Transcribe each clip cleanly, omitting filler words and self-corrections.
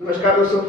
नमस्कार दोस्तों,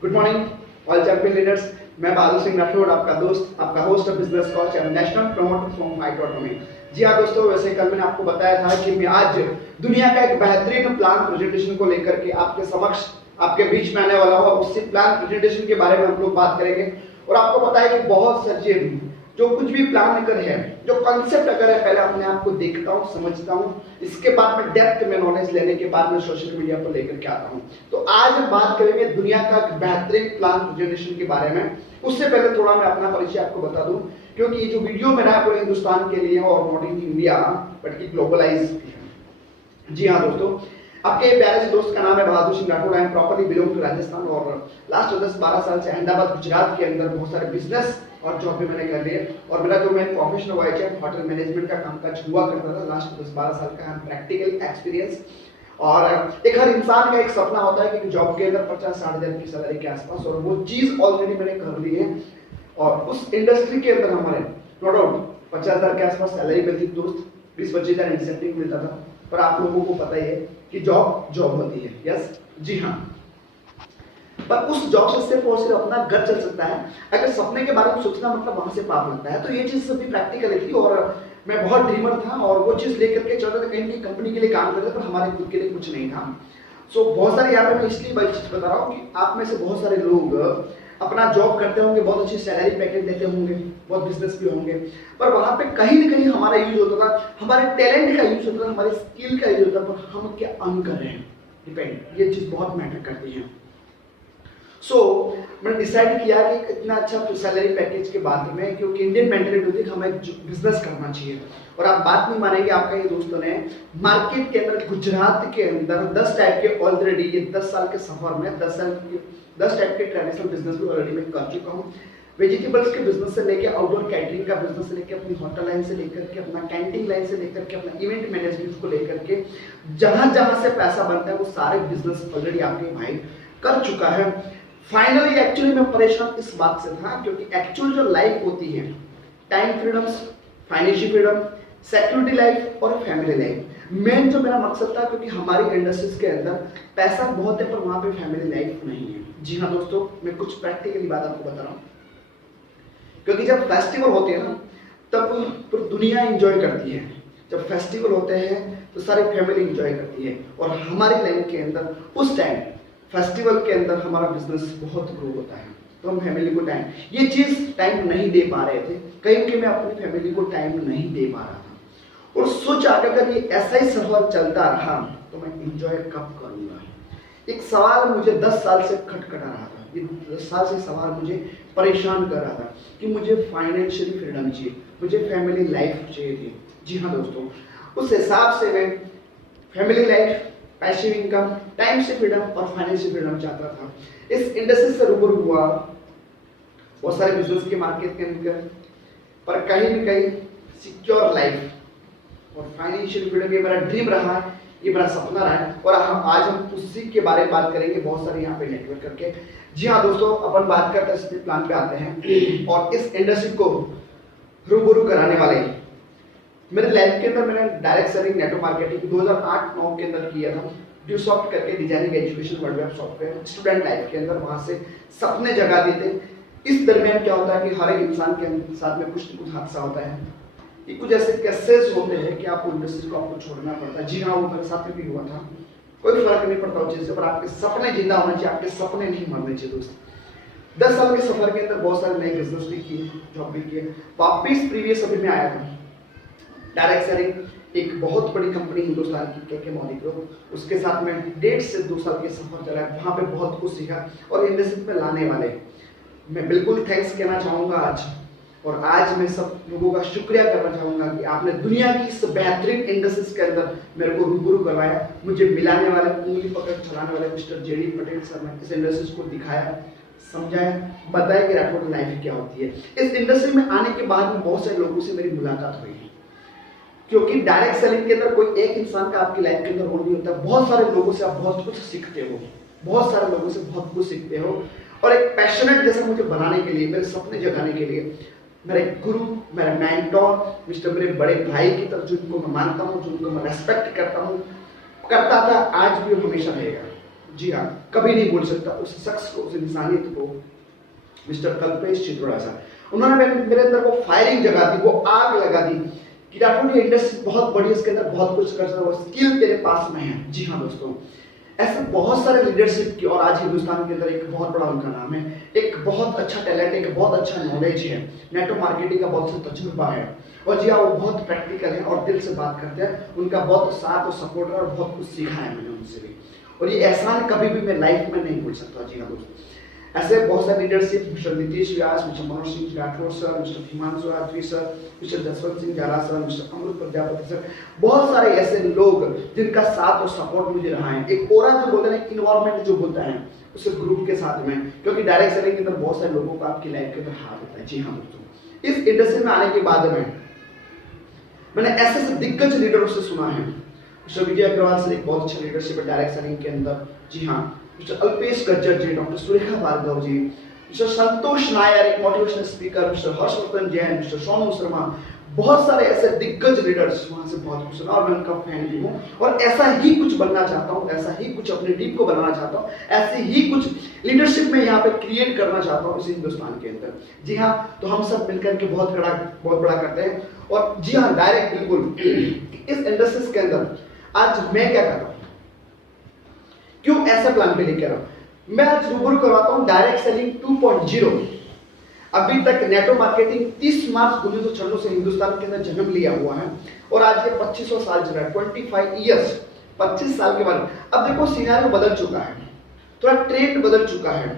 good morning all champion leaders. मैं बहादुर सिंह राठौड़, आपका दोस्त, आपका host of business coach and national promoter from फाइट.me। जी हाँ दोस्तों, वैसे कल मैंने आपको बताया था कि मैं आज दुनिया का एक बेहतरीन प्लान प्रेजेंटेशन को लेकर के आपके समक्ष, आपके बीच में आने वाला हूँ। उसी प्लान प्रेजेंटेशन के बारे में हम लोग बात करेंगे। और आपको पता है कि बहुत सच्चे जो कुछ भी प्लान अगर है, जो कॉन्सेप्ट अगर है, पहले अपने आप को देखता हूँ, समझता हूँ, इसके बाद में डेप्थ में नॉलेज लेने के बाद में सोशल मीडिया पर लेकर के आता हूँ। तो आज हम बात करेंगे दुनिया का बेहतरीन प्लान प्रेजेंटेशन के बारे में। उससे पहले थोड़ा मैं अपना परिचय आपको बता दूं, क्योंकि ये जो वीडियो मेरा है पूरे हिंदुस्तान के लिए और नॉट इन इंडिया बट की ग्लोबलाइज भी है। जी हाँ दोस्तों, आपके प्यारे से दोस्त का नाम है Bahadur Singh Rathore. I am properly belong to Rajasthan और लास्ट 10-12 साल से अहमदाबाद गुजरात के अंदर बहुत सारे बिजनेस और जॉब भी मैंने कर लिए। और मेरा जो मेन प्रोफेशन हुआ है होटल मैनेजमेंट का कामकाज हुआ करता था। लास्ट 10-12 साल का प्रैक्टिकल एक्सपीरियंस। और एक हर इंसान का एक सपना होता है कि जॉब के अंदर 50-60 हज़ार की सैलरी के आसपास, और वो चीज ऑलरेडी मैंने कर ली है। और उस इंडस्ट्री के अंदर हमारे नो डाउट 50,000 के आसपास सैलरी मिलती दोस्त, 20-25 हज़ार इंसेंटिव मिलता था। पर आप लोगों को पता ही है कि जॉब होती है। यस, जी हाँ। पर उस जॉब से सिर्फ और सिर्फ अपना घर चल सकता है अगर सपने के बारे में सोचना मतलब वहां से पाप लगता है। तो ये चीज सभी प्रैक्टिकल थी और मैं बहुत ड्रीमर था और वो चीज लेकर के चलता था। कहीं भी कंपनी के लिए काम करते पर हमारे खुद के लिए कुछ नहीं था। सो बहुत सारे यहाँ पे मैं इसलिए बता रहा हूँ कि आप में से बहुत सारे लोग अपना जॉब करते होंगे, बहुत अच्छी सैलरी पैकेज देते होंगे, बहुत बिजनेस भी होंगे, पर वहां पे कहीं ना कहीं हमारा यूज होता था, हमारे टैलेंट का यूज होता था, हमारे स्किल का यूज होता था, पर हम क्या अर्न कर रहे हैं डिपेंड, ये चीज बहुत मैटर करती है। मैंने डिसाइड किया कि इतना अच्छा सैलरी पैकेज के बाद में, क्योंकि इंडियन मेंटालिटी होती है कि हमें बिजनेस करना चाहिए। और आप बात नहीं मानेंगे, आपका ये दोस्तों ने मार्केट के अंदर गुजरात के अंदर 10 टाइप के ऑलरेडी, ये 10 साल के सफर में 10 टाइप के ट्रेडिशनल बिजनेस भी ऑलरेडी मैं कर चुका हूँ। वेजिटेबल्स के बिजनेस से लेकर आउटडोर कैटरिंग का बिजनेस से लेकर अपनी होटल लाइन से लेकर के अपना कैंटीन लाइन से लेकर के अपना इवेंट मैनेजमेंट को लेकर के जहां जहां से पैसा बनता है वो सारे बिजनेस ऑलरेडी आपके भाई कर चुका है। फाइनली एक्चुअली मैं परेशान इस बात से था, क्योंकि एक्चुअल जो लाइफ होती है, time freedoms, financial freedom, security life और फैमिली लाइफ, मेन जो मेरा मकसद था, क्योंकि हमारी इंडस्ट्रीज के अंदर पैसा बहुत है पर वहां पे फैमिली लाइफ नहीं है। जी हाँ दोस्तों, मैं कुछ प्रैक्टिकली बात आपको बता रहा हूँ, क्योंकि जब फेस्टिवल होते हैं ना तब पूरी दुनिया एंजॉय करती है। जब फेस्टिवल होते हैं तो सारी फैमिली एंजॉय करती है, और हमारी लाइफ के अंदर उस टाइम फेस्टिवल के अंदर हमारा बिजनेस बहुत ग्रो होता है, तो हम फैमिली को टाइम, ये चीज टाइम नहीं दे पा रहे थे, कहीं कि मैं अपनी फैमिली को टाइम नहीं दे पा रहा था। और सोचा अगर ये ऐसा ही सफर चलता रहा तो मैं एंजॉय कब करूंगा। एक सवाल मुझे 10 साल से खटखटा रहा था, ये 10 साल से सवाल मुझे परेशान कर रहा था कि मुझे फाइनेंशियली फ्रीडम चाहिए, मुझे फैमिली लाइफ चाहिए थी। जी हाँ दोस्तों, उस हिसाब से मैं family life, passive income, time से फ्रीडम और फाइनेंशियल फ्रीडम चाहता था। इस इंडस्ट्री से रूबरू हुआ बहुत सारे बिजनेस के मार्केट के अंदर, पर कहीं ना कहीं सिक्योर लाइफ और फाइनेंशियल फ्रीडम ये मेरा ड्रीम रहा, ये मेरा सपना रहा है। और आज हम उसी के बारे में बात करेंगे बहुत सारे यहाँ पे नेटवर्क करके। जी हाँ दोस्तों, अपन बात करते हैं इस प्लान पे आते हैं और इस इंडस्ट्री को रूबरू कराने वाले मेरे लाइफ के अंदर मैंने डायरेक्ट सेलिंग नेटवर्क मार्केटिंग 2008-9 के अंदर किया था। ड्यूसॉफ्ट करके designing education world web software student life के अंदर, वहां से सपने जगा दिए थे। इस दरमियान क्या होता है कि हर एक इंसान के साथ में कुछ न कुछ हादसा होता है, कि कुछ ऐसे केसेस होते हैं कि आपको इंडस्ट्री को आपको छोड़ना पड़ता है। जी हाँ, वो मेरे साथ में भी हुआ था। कोई फर्क नहीं पड़ता उस चीज से, पर आपके सपने जिंदा होने चाहिए, आपके सपने नहीं मरने चाहिए दोस्त। 10 साल के सफर के अंदर बहुत सारे नए बिजनेस भी किए, जॉब भी किए। वापिस प्रीवियस अभी में आया था डायरेक्ट सेलिंग, एक बहुत बड़ी कंपनी हिंदुस्तान की के मॉली ग्रुप, उसके साथ में 1.5 से 2 साल के सफर चला है। वहाँ पे बहुत कुछ सीखा और इंडस्ट्री में लाने वाले मैं बिल्कुल थैंक्स कहना चाहूँगा आज। और आज मैं सब लोगों का शुक्रिया करना चाहूँगा कि आपने दुनिया की इस बेहतरीन इंडस्ट्रीज के अंदर मेरे को रूबरू करवाया। मुझे मिलाने वाले, उंगली पकड़ चलाने वाले मिस्टर जेडी पटेल सर ने इस इंडस्ट्रीज को दिखाया, समझाया, बताया कि राठौड़ लाइफ क्या होती है। इस इंडस्ट्री में आने के बाद में बहुत सारे लोगों से मेरी मुलाकात हुई है, क्योंकि डायरेक्ट सेलिंग के अंदर कोई एक इंसान का आपकी लाइफ के अंदर रोल नहीं होता। बहुत सारे लोगों से आप बहुत कुछ सीखते हो, बहुत सारे लोगों से बहुत कुछ सीखते हो। और एक पैशनेट जैसा मुझे बनाने के लिए, मेरे सपने जगाने के लिए मेरे गुरु, मेरा मेंटोर, मिस्टर मेरे बड़े भाई की तरफ जिनको मैं मानता हूँ, जिनको मैं रेस्पेक्ट करता हूँ, करता था, आज भी हमेशा रहेगा। जी हाँ, कभी नहीं भूल सकता उस शख्स को, उस इंसानियत को, मिस्टर कल्पेश चित्रोड़ा सर। उन्होंने मेरे अंदर वो फायरिंग जगा दी, वो आग लगा दी कि राठौड़ ये इंडस्ट्री बहुत बड़ी है, इसके अंदर बहुत कुछ कर सकता है, वो स्किल तेरे पास में है। जी हाँ दोस्तों, ऐसे बहुत सारे लीडरशिप की, और आज हिंदुस्तान के अंदर एक बहुत बड़ा उनका नाम है, एक बहुत अच्छा टैलेंट, एक बहुत अच्छा नॉलेज है, नेटवर्क मार्केटिंग का बहुत सा तजुर्बा है, और जी हाँ वो बहुत प्रैक्टिकल है और दिल से बात करते हैं। उनका बहुत साथ और सपोर्ट है और बहुत कुछ सीखा है मैंने उनसे भी, और ये एहसान कभी भी मैं लाइफ में नहीं भूल सकता। जी हाँ दोस्तों, ऐसे बहुत सारे leadership, mister Nitish Vyas, mister Manoj Singh Rathore sir, mister Himanshu Rajvi sir, mister Jaswant Singh Jhala sir, mister Amrit Prajapati sir, बहुत सारे ऐसे लोग जिनका साथ और सपोर्ट मुझे रहा है। एक ओरा जो बोलते हैं, इन्वायरमेंट जो बोलता है, उस ग्रुप के साथ में, क्योंकि डायरेक्ट सेलिंग के अंदर बहुत सारे लोगों का आपकी लाइफ के अंदर हाथ होता है। जी हाँ दोस्तों, इस इंडस्ट्री में आने के बाद में मैंने ऐसे दिग्गज लीडरों से सुना है। मिस्टर विजय अग्रवाल सर एक बहुत अच्छा लीडरशिप है डायरेक्ट सेलिंग के अंदर। जी हाँ, मिस्टर अल्पेश गज्जर जी, डॉक्टर सुरेखा भार्गव जी, मिस्टर संतोष नायर एक motivational speaker, mister Harshvardhan Jain, mister Sonu Sharma, बहुत सारे ऐसे दिग्गज लीडर्स वहां से बहुत कुछ सुना, और मैं उनका फैन भी हूँ, और ऐसा ही कुछ बनना चाहता हूँ, ऐसा ही कुछ अपनी टीम को बनाना चाहता हूँ, ऐसे ही कुछ लीडरशिप में यहाँ पे क्रिएट करना चाहता हूँ इस हिंदुस्तान के अंदर। जी हाँ, तो हम सब मिलकर के बहुत बड़ा करते हैं। और जी हाँ, डायरेक्ट बिल्कुल इस इंडस्ट्रीज के अंदर आज मैं क्या कर रहा हूँ, क्यों ऐसा प्लान पे लेकर रहा हूं, मैं आज रूबरू करवाता हूं डायरेक्ट सेलिंग 2.0। अभी तक नेटवर्क मार्केटिंग 30 मार्च 1996 से हिंदुस्तान के अंदर जन्म लिया हुआ है, और आज ये 2500 साल चल रहा है, 25 ईयर्स, 25 साल के बाद। अब देखो सिनेरियो बदल चुका है, थोड़ा ट्रेंड बदल चुका है,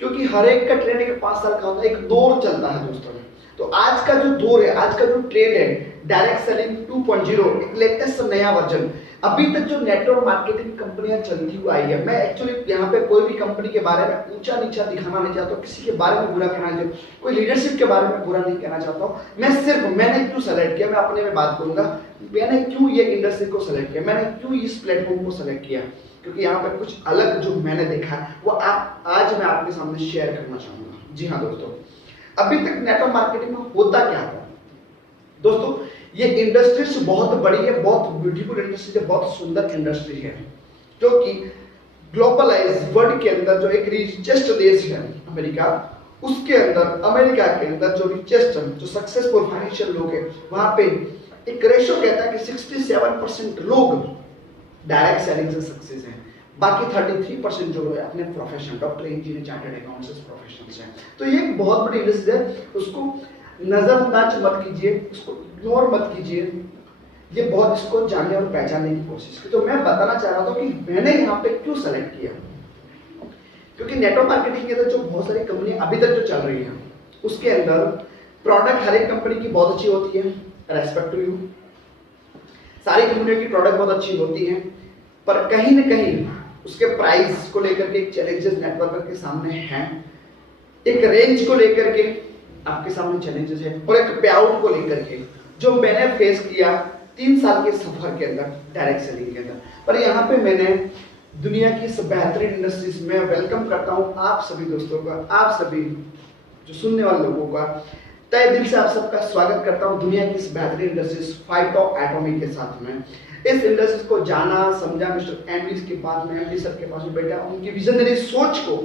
क्योंकि हर एक का ट्रेंड एक 5 साल का होता है, एक दौर चलता है दोस्तों। तो आज का जो दौर है, आज का जो ट्रेंड है, डायरेक्ट सेलिंग 2.0, एक लेटेस्ट नया वर्जन। अभी तक जो नेटवर्क मार्केटिंग कंपनियां चलती हुई आई है, मैं एक्चुअली यहाँ पे कोई भी कंपनी के बारे में ऊंचा नीचा दिखाना नहीं चाहता हूँ, किसी के बारे में बुरा कहना नहीं, कोई लीडरशिप के बारे में बुरा नहीं कहना चाहता हूँ। मैं सिर्फ मैंने क्यों सेलेक्ट किया, मैं अपने में बात करूंगा, मैंने क्यों ये इंडस्ट्री को सेलेक्ट किया, मैंने क्यों इस प्लेटफॉर्म को सेलेक्ट किया, क्योंकि यहाँ पे कुछ अलग जो मैंने देखा है वो आज मैं आपके सामने शेयर करना चाहूंगा। जी हाँ दोस्तों, अभी तक नेटवर्क मार्केटिंग में होता क्या था दोस्तों, ये इंडस्ट्री बहुत बड़ी है, बहुत ब्यूटीफुल इंडस्ट्री है, बहुत सुंदर इंडस्ट्री है, जो कि ग्लोबलाइज वर्ल्ड के अंदर जो एक रिचेस्ट देश है अमेरिका, उसके अंदर अमेरिका के अंदर जो रिचेस्ट, जो सक्सेसफुल फाइनेंशियल लोग हैं, वहां पे एक रेशियो कहता है कि 67% लोग डायरेक्ट सेलिंग से सक्सेस हैं, बाकी 33% जो है अपने profession, doctor, engineer, chartered accountants professionals हैं। तो ये एक बहुत बड़ी इंडस्ट्री है, उसको नजरअंदाज मत कीजिए, उसको इग्नोर मत कीजिए, ये बहुत इसको जानने और पहचानने की कोशिश की। तो मैं बताना चाह रहा था कि मैंने यहाँ पे क्यों सेलेक्ट किया, क्योंकि नेटवर्क मार्केटिंग के अंदर जो बहुत सारी कंपनी अभी तक जो चल रही है, उसके अंदर प्रोडक्ट हर एक कंपनी की बहुत अच्छी होती है, रेस्पेक्ट टू यू, सारी कंपनियों की प्रोडक्ट बहुत अच्छी होती है, पर कहीं ना कहीं उसके प्राइस को लेकर के एक चैलेंजेस नेटवर्कर के सामने हैं, एक रेंज को लेकर के आपके सामने चैलेंजेस है, और एक पे आउट को लेकर के जो मैंने फेस किया 3 साल के सफर के अंदर डायरेक्ट सेलिंग के अंदर। पर यहाँ पे मैंने दुनिया की इस बेहतरीन इंडस्ट्रीज में वेलकम करता हूँ आप सभी दोस्तों का, आप सभी जो सुनने वाले लोगों का तहे दिल से आप सबका स्वागत करता हूँ दुनिया की इस बेहतरीन इंडस्ट्रीज फाइटो एटॉमी के साथ में। इस इंडस्ट्रीज को जाना समझा मिस्टर एमडी के पास में, एमडी सर के पास में बैठा, उनकी विजनरी सोच को,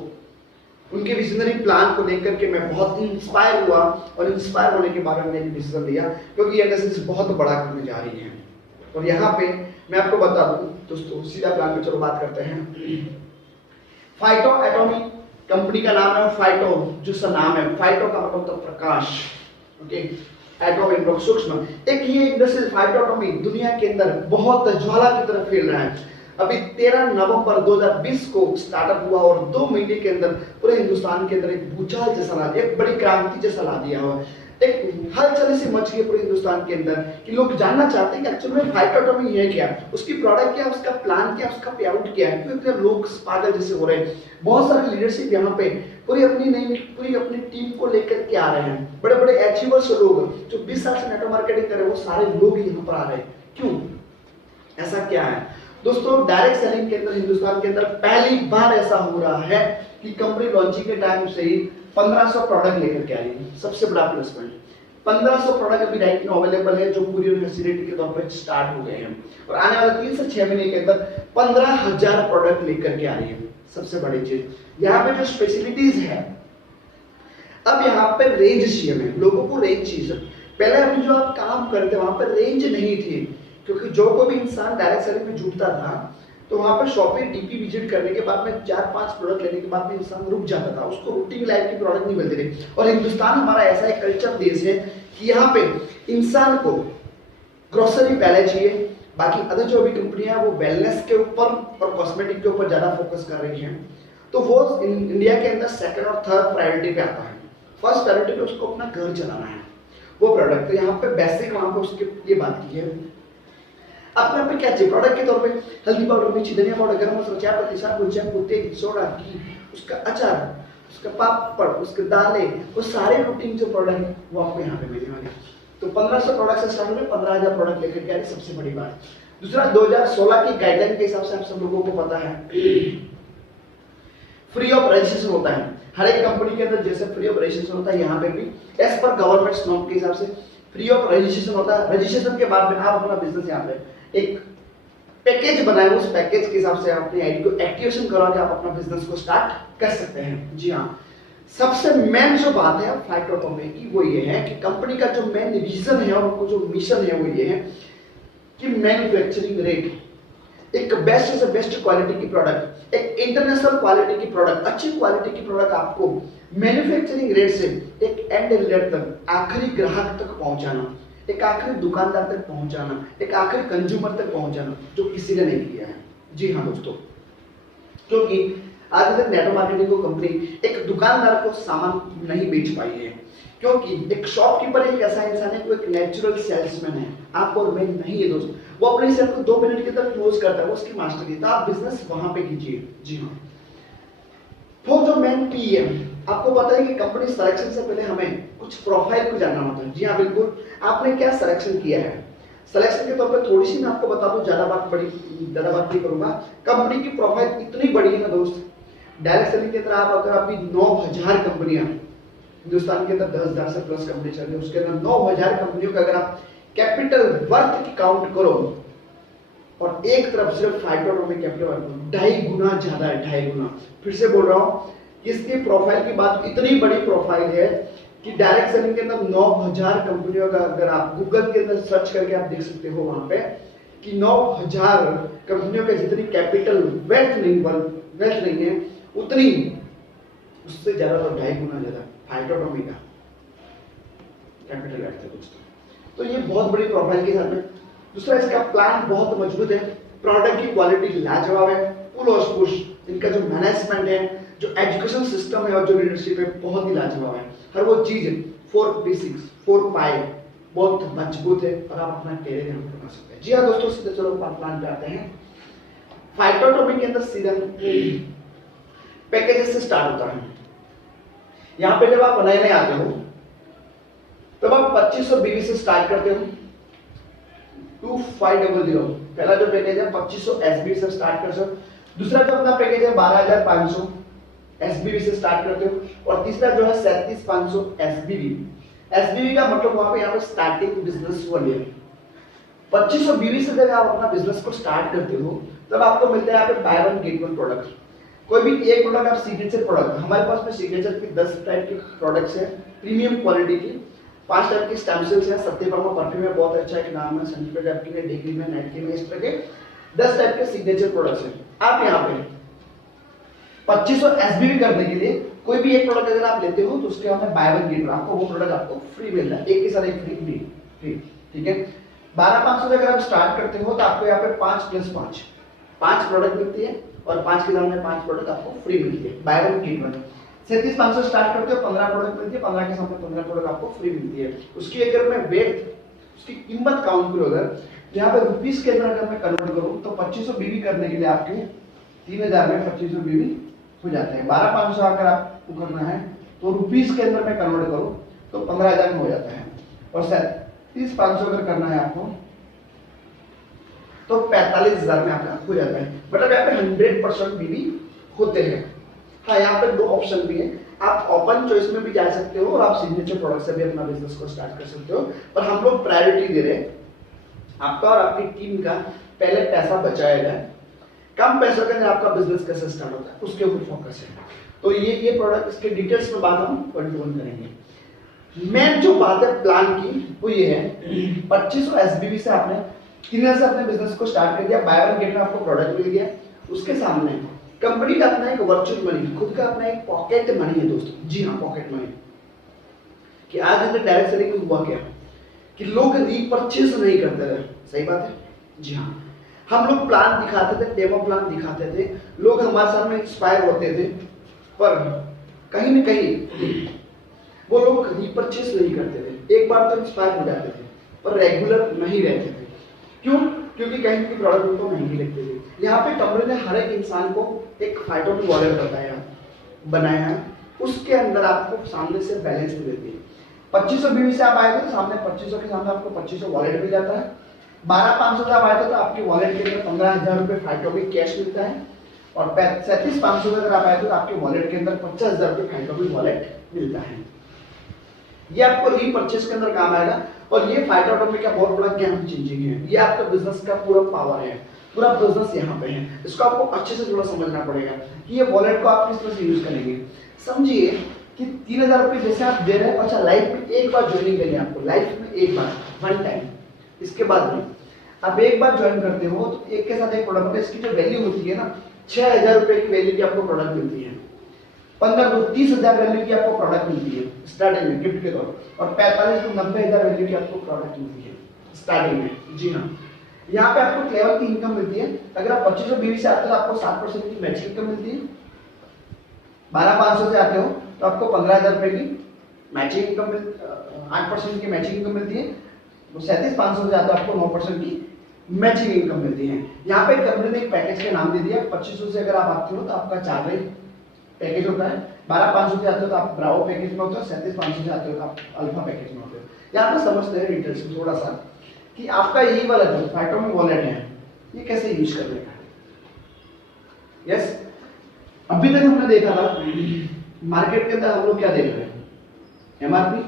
उनके विजनरी प्लान को लेकर के मैं बहुत इंस्पायर हुआ, और इंस्पायर होने के बाद मैंने एक डिसीजन लिया, क्योंकि ये इंडस्ट्री बहुत बड़ा करने जा रही है। और यहाँ पे मैं आपको बता दूं दोस्तों, सीधा प्लान पे चलो बात करते हैं। फाइटो एटॉमी कंपनी का नाम है, फाइटो जो सा नाम है, फाइटो का मतलब तो प्रकाश, ओके, एटॉमिक सूक्ष्म, एक ये इंडस्ट्री फाइटो एटॉमी दुनिया के अंदर बहुत ज्वाला की तरह फैल रहा है। अभी 13 नवंबर 2020 को स्टार्टअप हुआ, और 2 महीने के अंदर पूरे हिंदुस्तान के अंदर एक भूचाल जैसा ला दिया, एक बड़ी क्रांति जैसा ला दिया हुआ, एक हलचल से मच गई पूरे हिंदुस्तान के अंदर कि लोग जानना चाहते हैं कि एक्चुअली में फाइटो एटॉमी है क्या, उसकी प्रोडक्ट क्या, उसका प्लान क्या, उसका पे आउट क्या है, क्यों इतने लोग पागल जैसे हो रहे हैं। बहुत सारे लीडरशिप यहाँ पे पूरी अपनी टीम को लेकर के आ रहे हैं, बड़े बड़े अचीवर्स लोग जो 20 साल से नेटवर्क मार्केटिंग कर रहे हैं, वो सारे लोग यहाँ पर आ रहे हैं। क्यों, ऐसा क्या है दोस्तों? डायरेक्ट सेलिंग के अंदर हिंदुस्तान के अंदर पहली बार ऐसा हो रहा है कि कंपनी लॉन्चिंग के टाइम से ही 1500 प्रोडक्ट लेकर के आई है। सबसे बड़ा प्लस पॉइंट, 1500 प्रोडक्ट अभी राइट में अवेलेबल है, जो पूरी फैसिलिटी के तौर पर स्टार्ट हो गए हैं, और आने वाले 3 से 6 महीने के अंदर 15,000 प्रोडक्ट लेकर के आ रही है। सबसे बड़ी चीज यहाँ पे जो स्पेशलिटीज है, अब यहाँ पे रेंज चाहिए, हमें लोगों को रेंज चाहिए। पहले अभी जो आप काम करते वहां पर रेंज नहीं थी, क्योंकि जो कोई भी इंसान डायरेक्ट सेलिंग में जुड़ता था तो वहां पर शॉपिंग डीपी विजिट करने के बाद में 4-5 प्रोडक्ट लेने के बाद में इंसान रुक जाता था, उसको रूटीन लाइफ की प्रोडक्ट नहीं मिलती थी। और हिंदुस्तान हमारा ऐसा एक कल्चर देश है कि यहाँ पे इंसान को ग्रोसरी पहले चाहिए, बाकी अदर जो भी कंपनियां वो वेलनेस के ऊपर और कॉस्मेटिक के ऊपर ज्यादा फोकस कर रही हैं, तो वो इंडिया के अंदर सेकंड और थर्ड प्रायोरिटी पे आता है। फर्स्ट प्रायोरिटी पे उसको अपना घर चलाना है वो प्रोडक्ट। तो यहाँ पे बेसिक वहां पे उसके ये बात की है। आपको यहाँ पे क्या चाहिए प्रोडक्ट के तौर पे? हल्दी पाउडर, मिर्ची, धनिया पाउडर, गरम मसाला, चाय पत्ती, साबुन, शैम्पू, तेल, सोडा, घी, उसका अचार, उसका पापड़, उसके दालें, वो सारे रूटीन जो प्रोडक्ट है वो आपको यहाँ पे मिलने वाले। तो 1500 प्रोडक्ट से स्टार्ट होकर 15,000 प्रोडक्ट लेकर के आ रही, सबसे बड़ी बात। दूसरा 2016 की गाइडलाइन के हिसाब से आप सब लोगों को पता है फ्री ऑफ रजिस्ट्रेशन होता है हर एक कंपनी के अंदर। जैसे फ्री ऑफ रजिस्ट्रेशन होता है यहाँ पे भी एज पर गवर्नमेंट नॉर्म के हिसाब से फ्री ऑफ रजिस्ट्रेशन होता है। रजिस्ट्रेशन के बाद में आप अपना बिजनेस यहाँ पे एक पैकेज बनाए, उस पैकेज के हिसाब से आप अपनी आईडी को एक्टिवेशन करवा के आप अपना बिजनेस को स्टार्ट कर सकते हैं। जी हाँ, सबसे मेन जो बात है फाइटोटोमी की वो ये है कि कंपनी का जो मेन विजन है और उनको जो मिशन है वो ये है कि मैन्युफैक्चरिंग रेट, एक बेस्ट से बेस्ट क्वालिटी की प्रोडक्ट, एक इंटरनेशनल क्वालिटी की प्रोडक्ट, अच्छी क्वालिटी की प्रोडक्ट आपको मैन्युफैक्चरिंग रेट से एक एंड रेट तक, आखिरी ग्राहक तक पहुंचाना, एक आखिरी दुकानदार तक पहुंचाना, एक आखिरी कंज्यूमर तक पहुंचाना, जो किसी ने नहीं किया है। जी हाँ दोस्तों, क्योंकि आज तक नेटवर्क मार्केटिंग को कंपनी एक दुकानदार को सामान नहीं बेच पाई है, क्योंकि एक शॉपकीपर एक ऐसा इंसान है, वो एक नेचुरल सेल्समैन है, आप और मैं नहीं है दोस्त। वो अपने सेल को 2 मिनट के अंदर क्लोज करता है, वो उसकी मास्टरी। तो आप बिजनेस वहां पे कीजिए। जी हाँ, वो जो मेन पी है, आपको पता है कि कंपनी सिलेक्शन से पहले हमें कुछ प्रोफाइल को जानना होता है। जी हाँ बिल्कुल, आपने क्या सिलेक्शन किया है। सिलेक्शन के तौर पर थोड़ी सी मैं आपको बता दूं, ज्यादा बात नहीं करूंगा। कंपनी की प्रोफाइल इतनी बड़ी है ना दोस्त, डायरेक्ट सेलिंग के अंदर आप अगर अभी 9,000 कंपनियां हिंदुस्तान के अंदर 10,000 से प्लस कंपनी चल रही है, उसके अंदर 9,000 कंपनियों का अगर आप कैपिटल वर्थ की काउंट करो और एक तरफ सिर्फ फाइटोटोमी कैपिटल वर्थ 2.5 गुना ज्यादा है, 2.5 गुना। फिर से बोल रहा हूं, इसकी प्रोफाइल की बात इतनी बड़ी प्रोफाइल है कि डायरेक्ट सेलिंग के अंदर 9,000 कंपनियों का अगर आप गूगल के अंदर सर्च करके आप देख सकते हो वहां पे कि 9,000 कंपनियों के जितनी कैपिटल वेल्थ नहीं है उतनी, उससे ज्यादा तो 2.5 गुना ज्यादा फाइटोटोमी का कैपिटल वेल्थ है दोस्तों। तो ये बहुत बड़ी प्रोफाइल के साथ में। दूसरा, इसका प्लान बहुत मजबूत है, प्रोडक्ट की क्वालिटी लाजवाब है, पुल और पुश, इनका जो मैनेजमेंट है, जो एजुकेशन सिस्टम है और जो लीडरशिप है बहुत ही लाजवाब है। हर वो चीज 4P6 4 बहुत मजबूत है और आप अपना कैरियर यहाँ बना सकते हैं। जी हाँ दोस्तों, सीधे चलो प्लान पे आते हैं। फाइटोटोमी के अंदर सीधा पैकेजेस से स्टार्ट होता है। यहाँ पे जब आप नए आते हो तब आप 2500 BV से स्टार्ट करते हो, 2500। पहला जो पैकेज है 2500 SBV से स्टार्ट कर सकते हो। दूसरा जो अपना पैकेज है 12,500 SBV से स्टार्ट करते हो। और तीसरा जो है 37,500 SBV का मतलब वहां पे यहाँ पे स्टार्टिंग बिजनेस वाले 2500 BV से जब आप अपना बिजनेस को स्टार्ट करते हो तब आपको मिलता है यहाँ पे by one get one product. कोई भी एक प्रोडक्ट आप सिग्नेचर प्रोडक्ट, हमारे पास में सिग्नेचर की 10 टाइप के प्रोडक्ट्स है प्रीमियम क्वालिटी की, 5 टाइप के स्टैम्पसेल्स हैं। सत्यभामा परफ्यूम में बहुत अच्छा एक नाम है, संजीव टाइप की है, डिग्री में, नाइट में, इस तरह के 10 टाइप के सिग्नेचर प्रोडक्ट्स हैं। आप यहाँ पे 2500 SBV करने के लिए कोई भी एक प्रोडक्ट अगर आप लेते हो तो उसके बाद बाय वन गेट वन, आपको वो प्रोडक्ट आपको फ्री मिल रहा है, एक के साथ एक फ्री। ठीक है, 12,500 से अगर आप स्टार्ट करते हो तो आपको यहाँ पे 5 प्रोडक्ट मिलती है और 5 के दाम में 5 प्रोडक्ट आपको फ्री मिलती है, by one get one. 37,500 start करते हो, 15 प्रोडक्ट मिलती है, 15 के सामने 15 प्रोडक्ट आपको फ्री मिलती है। उसकी अगर मैं वेट, उसकी कीमत काउंट करूं अगर यहाँ पे रुपीस के अंदर अगर मैं कन्वर्ट करूं तो 2500 BV करने के लिए आपके 3000 में 2500 BV हो जाते हैं। 12,500 अगर आपको करना है तो रुपीस के अंदर मैं कन्वर्ट करूं तो 15,000 में हो जाता है। और 37,500 अगर करना है आपको तो 45,000 में आपका हो जाता है। मतलब यहाँ पे 100% BV होते हैं। हाँ, यहाँ पे 2 ऑप्शन भी है, आप ओपन चॉइस में भी जा सकते हो और आप सिग्नेचर प्रोडक्ट से भी अपना बिजनेस को स्टार्ट कर सकते हो। पर हम लोग प्रायोरिटी दे रहे हैं आपका और आपकी टीम का, पहले पैसा बचाया जाए, कम पैसों के अंदर आपका बिजनेस कैसे स्टार्ट होता है उसके ऊपर फोकस है। तो ये प्रोडक्ट, इसके डिटेल्स में बात हम 1 करेंगे। मैं जो बात है प्लान की वो ये है, 2500 SBB से आपने 3,000 से अपने बिजनेस को स्टार्ट कर दिया, बाय वन गेट में आपको प्रोडक्ट मिल गया। उसके सामने कंपनी का अपना एक वर्चुअल मनी, खुद का अपना एक पॉकेट मनी है दोस्तों। जी हाँ, पॉकेट मनी। कि आज अंदर डायरेक्ट सेलिंग में हुआ क्या कि लोग रीपरचेज नहीं करते थे। सही बात है, जी हाँ। हम लोग प्लान दिखाते थे, डेमो प्लान दिखाते थे, लोग हमारे सामने इंस्पायर होते थे, पर कहीं न कहीं वो लोग रीपरचेज नहीं करते थे। एक बार तो इंस्पायर हो जाते थे पर रेगुलर नहीं रहते थे। क्यों? क्योंकि कहीं की प्रोडक्ट उनको महंगी लगती थी। यहाँ पे कंपनी ने हर एक इंसान को एक फाइटोमी वॉलेट बनाया है, उसके अंदर आपको सामने से बैलेंस भी देती है। 2500 BB से आप आए थे, सामने 2500 के सामने आपको 2500 वॉलेट मिल जाता है। 12,500 से आप आए थे तो आपकी वॉलेट के अंदर 15,000 रुपये फाइटोमी कैश मिलता है। और 37,500 से अगर आप आए थे तो आपके वॉलेट के अंदर 50,000 रुपये फाइटोमी वॉलेट मिलता है। ये आपको रीपरचेज के अंदर काम आएगा। और ये फाइटोमी का बहुत बड़ा गेम चेंजिंग है। ये आपका बिजनेस का पूरा पावर है, पूरा बिजनेस यहाँ पे है। इसको आपको अच्छे से थोड़ा समझना पड़ेगा कि ये वॉलेट को आप किस तरह से यूज करेंगे। समझिए कि 3,000 रुपये जैसे आप दे रहे हैं, अच्छा लाइफ में एक बार ज्वाइनिंग करनी है आपको, लाइफ में एक बार, वन टाइम। इसके बाद नहीं, आप एक बार ज्वाइन करते हो तो एक के साथ एक प्रोडक्ट में इसकी जो वैल्यू होती है ना, 6,000 रुपये की वैल्यू की आपको प्रोडक्ट मिलती है, 15-30,000 वैल्यू की आपको प्रोडक्ट मिलती है स्टार्टिंग में गिफ्ट के तौर पर, और 45-90,000 वैल्यू की आपको प्रोडक्ट मिलती है स्टार्टिंग में। जी हाँ, यहाँ पे आपको क्लेवर की इनकम मिलती है। अगर आप 2500 BB से आते हो तो आपको 7% की मैचिंग इनकम मिलती है। 12,500 से आते हो तो आपको 15,000 रुपये की मैचिंग इनकम 8% की मैचिंग इनकम मिलती है। 37,500 से आते हो आपको 9% की मैचिंग इनकम मिलती है। यहाँ पे कंपनी ने एक पैकेज का नाम दे दिया। 2500 से अगर आप आते हो तो आपका 4 रेट पैकेज होता है। 12,500 से आते हो तो आप ब्रावो पैकेज में होते हो। 37,500 से आते हो तो आप अल्फा पैकेज में होते हो। यहाँ पे समझते हैं डिटेल्स में थोड़ा सा कि आपका यही वाला जो फाइटोमी वॉलेट है ये कैसे यूज करने का है। यस, अभी तक हमने देखा था मार्केट के अंदर हम लोग क्या देख रहे हैं, एमआरपी।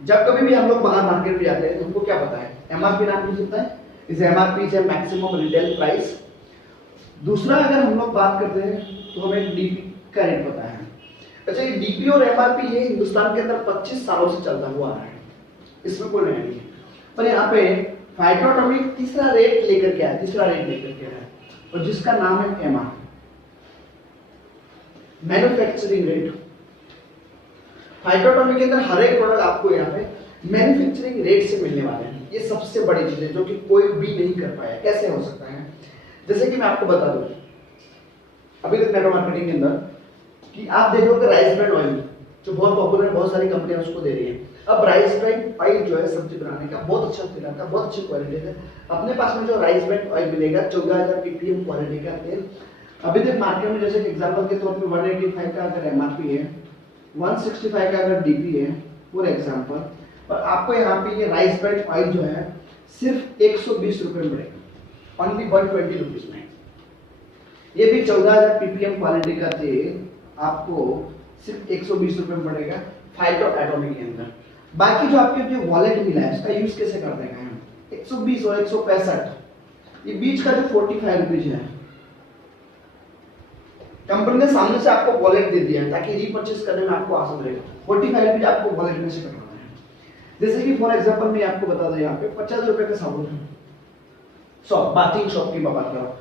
जब कभी भी हम लोग बाहर मार्केट में जाते हैं तो हमको क्या पता है, एमआरपी नाम यूज होता है। इस एमआरपी से मैक्सिमम रिटेल प्राइस। दूसरा अगर हम लोग बात करते हैं तो हमें डीपी का रेट पता है। अच्छा, ये डीपी और एमआरपी ये हिंदुस्तान के अंदर 25 सालों से चलता हुआ आ रहा है, इसमें कोई नया नहीं है। पर यहाँ पे फाइटोमी तीसरा रेट लेकर के आया, और जिसका नाम है एमआर, मैन्युफैक्चरिंग रेट। फाइटोमी के अंदर हर एक प्रोडक्ट आपको यहाँ पे मैन्युफैक्चरिंग रेट से मिलने वाले हैं। ये सबसे बड़ी चीज है जो कि कोई भी नहीं कर पाया। कैसे हो सकता है? जैसे कि मैं आपको बता दूं, अभी तक नेटवर्क मार्केटिंग के अंदर कि आप देखोगे राइस ब्रांड ऑयल जो बहुत पॉपुलर है, बहुत सारी कंपनियां उसको दे रही है। अब राइस ब्रांड ऑयल जो है सब्जी बनाने का बहुत अच्छा तेल आता है, बहुत अच्छी क्वालिटी है। अपने पास में जो राइस ब्रांड ऑयल मिलेगा 14,000 ppm क्वालिटी का तेल अभी तक मार्केट में, जैसे एग्जांपल के तौर पे 185 का अगर एमआरपी है, 165 का अगर डीपी है फॉर एग्जांपल, और आपको यहाँ पे ये राइस ब्रांड ऑयल जो है सिर्फ 120 रुपये में पड़ेगा, ओनली 120 रुपीज में। ये भी 14,000 ppm क्वालिटी का तेल आपको सिर्फ 120 रुपये में पड़ेगा फाइटो एटॉमिक के अंदर। बाकी जो आपके जो वॉलेट मिला है उसका यूज कैसे करते हैं हम, 120 और 165, ये बीच का जो 45 रुपीज है, कंपनी ने सामने से आपको वॉलेट दे दिया है ताकि रीपरचेस करने में आपको आसान रहेगा। 45 रुपीज आपको वॉलेट में से कटवाना है। जैसे कि फॉर एग्जांपल मैं आपको बता दूं, यहाँ पे 50 रुपए का साबुन है, बाथिंग शॉप की बात कर रहा हूँ,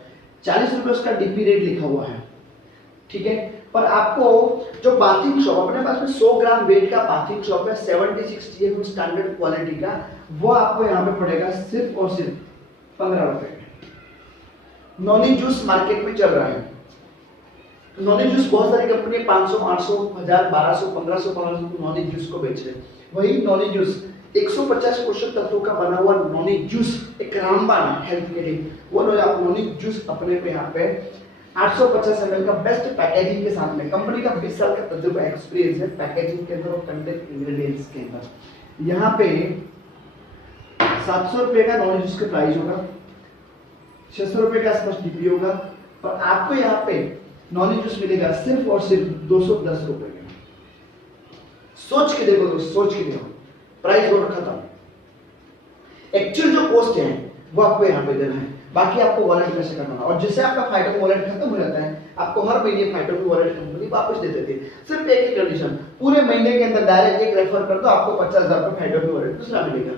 40 रुपए उसका डीपी रेट लिखा हुआ है, ठीक है। पर आपको जो बाथिंग शॉप, अपने पास में 100 ग्राम वेट का बाथिंग शॉप है 76 TFM स्टैंडर्ड क्वालिटी का, वो आपको यहाँ पे पड़ेगा सिर्फ और सिर्फ 15 रुपए में। नॉनी जूस मार्केट में चल रहा है, नॉनी जूस बहुत सारी कंपनी 500, 800, 1000, 1200, 1500 नॉनी जूस को बेच रहे हैं। वही नॉनी जूस 150 पोषक तत्वों का बना हुआ नॉनी जूस, एक रामबाण हेल्थ के लिए, वो नॉनी जूस अपने पे यहाँ पे 850 ml का बेस्ट पैकेजिंग के साथ में, कंपनी का 20 साल का तजुर्बा एक्सपीरियंस है पैकेजिंग के अंदर और कंटेंट इंग्रेडिएंट्स के अंदर। यहाँ पे 700 रुपए का नॉन जूस का प्राइस होगा, 600 रुपए के आसपास डीपी होगा, और आपको यहाँ पे नॉन जूस मिलेगा सिर्फ और सिर्फ 210 रुपए में। सोच के देखो दोस्त, सोच के देखो, प्राइस और खत्म। एक्चुअल जो कॉस्ट है वो आपको यहाँ पे देना है। बाकी आपको वॉलेट में से करना होगा। और जिससे आपका फाइटो वॉलेट खत्म हो जाता है, आपको हर महीने फाइटो की वॉलेट कंपनी वापस दे देती है। सिर्फ एक ही कंडीशन, पूरे महीने के अंदर डायरेक्ट एक रेफर कर दो, आपको 50,000 रुपये फाइटो की वॉलेट दूसरा मिलेगा।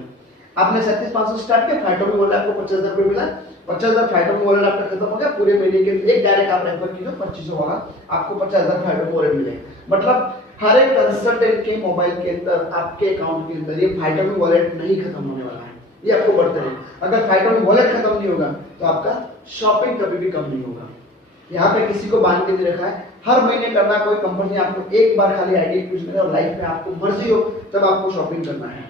आपने 37,500 स्टार्ट किया, फाइटो की वॉलेट आपको 50,000 रुपये मिला, 50,000 फाइटो की वॉलेट आपका खत्म हो गया, पूरे महीने के एक डायरेक्ट आप रेफर कीजिए 2500 वाला, आपको 50,000 फाइटो की वॉलेट मिलेगा। मतलब हर एक कंसल्टेंट के मोबाइल के अंदर, आपके अकाउंट के अंदर ये फाइटो की वॉलेट नहीं खत्म होने वाला है, ये आपको बढ़ते रहेगा। अगर फाइटो की वॉलेट खत्म नहीं होगा तो आपका शॉपिंग कभी भी कम नहीं होगा। यहाँ पे किसी को बांध के नहीं रखा है, हर महीने करना, कोई कंपनी आपको एक बार खाली आईडी पूछना है और लाइफ में आपको मर्जी हो तब आपको शॉपिंग करना है।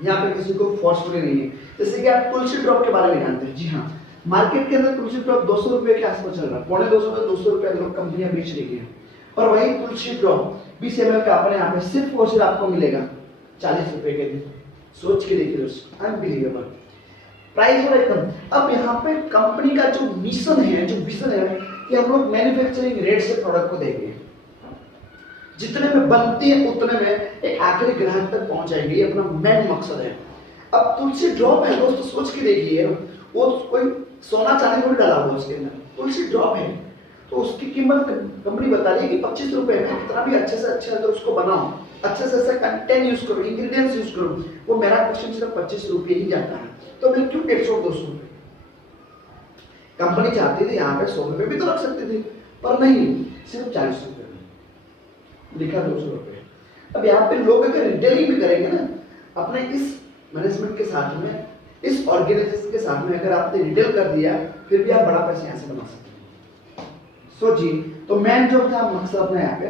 यहाँ पे किसी को फोर्सफुली नहीं है। जैसे कि आप तुलसी ड्रॉप के बारे में जानते हैं, जी हाँ, मार्केट के अंदर तुलसी ड्रॉप 200 रुपए के आसपास चल रहा है, 250 रुपए लोग कंपनियां बेच रही है। और वही तुलसी ड्रॉप 20 ml का अपने यहाँ पे सिर्फ और सिर्फ आपको मिलेगा 40 रुपए के दिन। सोच के देखिए दोस्तों, अनबिलीवेबल प्राइस और एकदम। अब यहाँ पे कंपनी का जो मिशन है, जो विजन है कि हम लोग मैन्युफैक्चरिंग रेट से प्रोडक्ट को देंगे, जितने में बनती है उतने में एक आखिरी ग्राहक तक पहुंचाएंगे, ये अपना मेन मकसद है। अब तुलसी ड्रॉप है दोस्तों, सोच के देखिए, वो कोई सोना चांदी में डाला हुआ उसके अंदर, तुलसी ड्रॉप है तो उसकी कीमत कंपनी बता रही है कि 25 रुपए में कितना भी अच्छे से अच्छा है तो उसको बनाओ, अच्छे से अच्छा कंटेंट यूज करो, इंग्रेडिएंट्स यूज करो। वो मेरा क्वेश्चन सिर्फ 25 रुपए ही जाता है, तो मैं क्यों 150-200 रुपए? कंपनी चाहती थी यहाँ पे 100 रुपए भी तो रख सकती थी, पर नहीं, सिर्फ 40 रुपए में लिखा 200 रुपए। अब यहाँ पे लोग अगर रिटेलिंग भी करेंगे ना, अपने इस मैनेजमेंट के साथ में, इस ऑर्गेनाइजेशन के साथ में, अगर आपने रिटेल कर दिया, फिर भी आप बड़ा पैसा यहाँ से बना सकते हैं। सोचिए, तो मेन जो था मकसद अपना यहाँ पे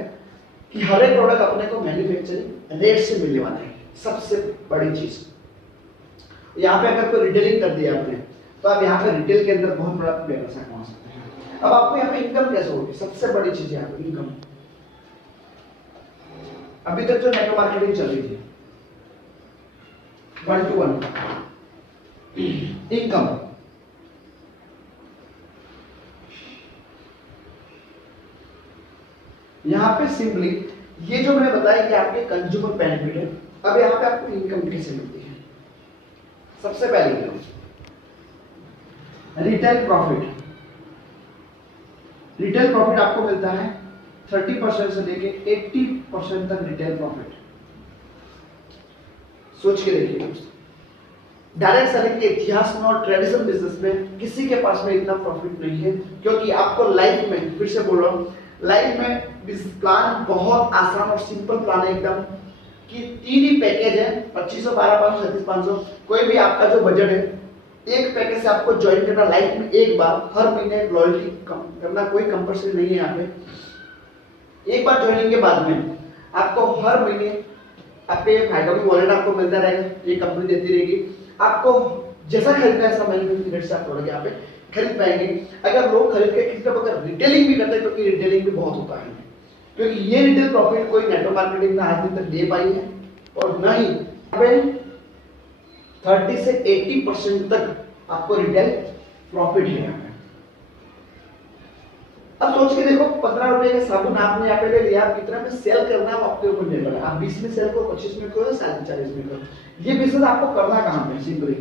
कि हर एक प्रोडक्ट अपने को मैन्युफैक्चरिंग रेट से मिलने वाला है, सबसे बड़ी चीज। यहाँ पे अगर कोई रिटेलिंग कर दिया आपने, तो आप यहाँ पे रिटेल के अंदर बहुत बड़ा व्यवसाय कमा सकते हैं। अब आपको यहाँ पे इनकम कैसे होगी? सबसे बड़ी चीज है यहाँ पे इनकम। अभी तक जो नेटवर्क मार्केटिंग चल रही थी 1-to-1 इनकम, यहाँ पे सिंपली ये जो मैंने बताया कि आपके कंज्यूमर बेनिफिट है। अब यहाँ पे आपको इनकम कैसे मिलती है? सबसे पहले रिटेल प्रॉफिट। रिटेल प्रॉफिट आपको मिलता है 30% से लेके 80% तक रिटेल प्रॉफिट। सोच के देखिए दोस्तों, डायरेक्ट सेलिंग के इतिहास में और ट्रेडिशनल बिजनेस में किसी के पास में इतना प्रॉफिट नहीं है, क्योंकि आपको लाइफ में, फिर से बोल रहा हूं, लाइफ में प्लान बहुत आसान और सिंपल प्लान है एकदम, कि 3 ही पैकेज है, 2500, 12,500, 37,500। कोई भी आपका जो बजट है, एक पैकेज से आपको ज्वाइन करना लाइफ में एक बार, हर महीने लॉयल्टी करना कोई कंपल्सरी नहीं है यहाँ पे। एक बार ज्वाइनिंग के बाद में आपको हर महीने आपके फाइटो की वॉलेट आपको मिलता रहेगा, ये कंपनी देती रहेगी। आपको जैसा खरीदना है, सब मैन्युफैक्चरिंग रेट से आप प्रोडक्ट यहाँ पे खरीद पाएंगे। अगर लोग खरीद के किसी तरह अगर रिटेलिंग भी करते हैं, क्योंकि रिटेलिंग भी बहुत होता है, क्योंकि ये रिटेल प्रॉफिट कोई नेटवर्क मार्केटिंग में आज दिन तक दे पाई है, और न ही 30 से 80% तक आपको रिटेल प्रॉफिट है यहाँ पे। अब सोच के देखो, 15 रुपए का साबुन आपने यहाँ पे ले लिया, आप कितना में सेल करना है वो आपके ऊपर निर्भर है। आप 20 में सेल करो, 25 में करो, 40 में करो, ये बिजनेस आपको करना कहाँ पे? सिंपली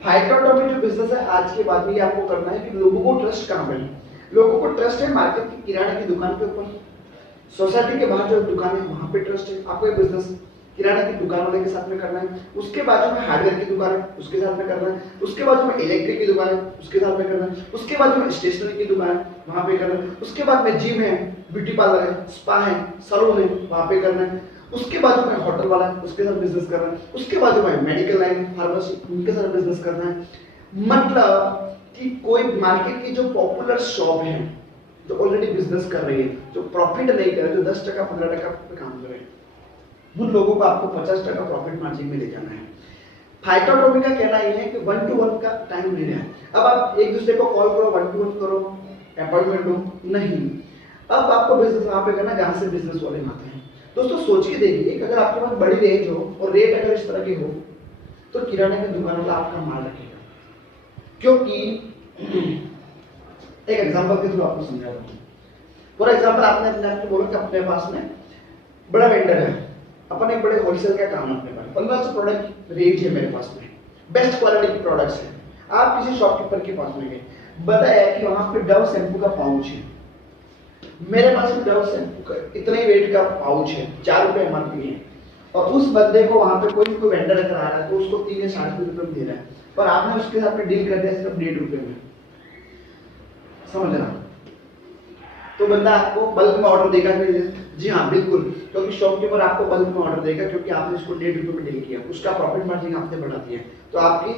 फाइटोटॉमी जो बिजनेस है आज के बाद में, ये आपको करना है कि लोगों को ट्रस्ट कहाँ पे? लोगों को ट्रस्ट है मार्केट की किराने की दुकान के ऊपर, सोसाइटी के बाहर जो दुकान है वहां पे ट्रस्ट है। आपको ये बिजनेस किराना की दुकान वाले के साथ में करना है, उसके बाजू में हार्डवेयर की दुकान है उसके साथ में करना है, उसके बाजू में इलेक्ट्रिक की दुकान है उसके साथ में करना है, उसके बाजू में स्टेशनरी की दुकान है वहां पे करना है, उसके बाद में जिम है, ब्यूटी पार्लर है, स्पा है, सैलून है, वहां पे करना है, उसके बाजू में होटल वाला है उसके साथ बिजनेस करना है, उसके बाजू में मेडिकल लाइन, फार्मेसी, उनके साथ बिजनेस करना है। मतलब कि कोई मार्केट की जो पॉपुलर शॉप है, जो ऑलरेडी बिजनेस कर रही है, जो प्रॉफिट नहीं कर रहे, जो 10% 15% पे काम कर रहे हैं, उन लोगों को आपको 50% प्रॉफिट मार्जिन में ले जाना है। फाइटोटॉमी का कहना ये है कि 1-to-1 का टाइम नहीं है। अब आप एक दूसरे को कॉल करो, 1-to-1 करो, अपॉइंटमेंट लो, नहीं। अब आपको बिजनेस वहां पे करना जहां से बिजनेस वाले आते हैं। दोस्तों सोच के देखिए, अगर आपके पास बड़ी रेंज हो और रेट अगर इस तरह की हो, तो किराने की दुकान वाला आपका माल रखेगा। क्योंकि एक एग्जांपल के थ्रू आपको समझा रहा हूं। फॉर एग्जांपल आपने अपने बोला कि अपने पास में बड़ा वेंडर है, अपने बड़े होलसेल का काम अपने पास 1500 प्रोडक्ट रेंज है मेरे पास में, बेस्ट क्वालिटी के प्रोडक्ट्स हैं। आप किसी शॉपकीपर के पास में गए, बताया कि वहां पे डव शैम्पू का पाउच है, मेरे पास भी डव शैम्पू का इतने वेट का पाउच है, 4 रुपए एमआरपी है, और उस बंदे को वहां पे कोई वेंडर लेकर आ रहा है तो उसको 3 या 3.5 रुपए में दे रहा है, पर आपने उसके साथ में डील कर दिया सिर्फ 1.5 रुपए में, समझ रहा? तो बंदा आपको बल्क में ऑर्डर देगा कि जी हाँ बिल्कुल, क्योंकि शॉपकीपर आपको बल्क में ऑर्डर देगा क्योंकि आपने उसको 1.5 रुपए में डील किया, उसका प्रॉफिट मार्जिन आपने बढ़ा दिया, तो आपकी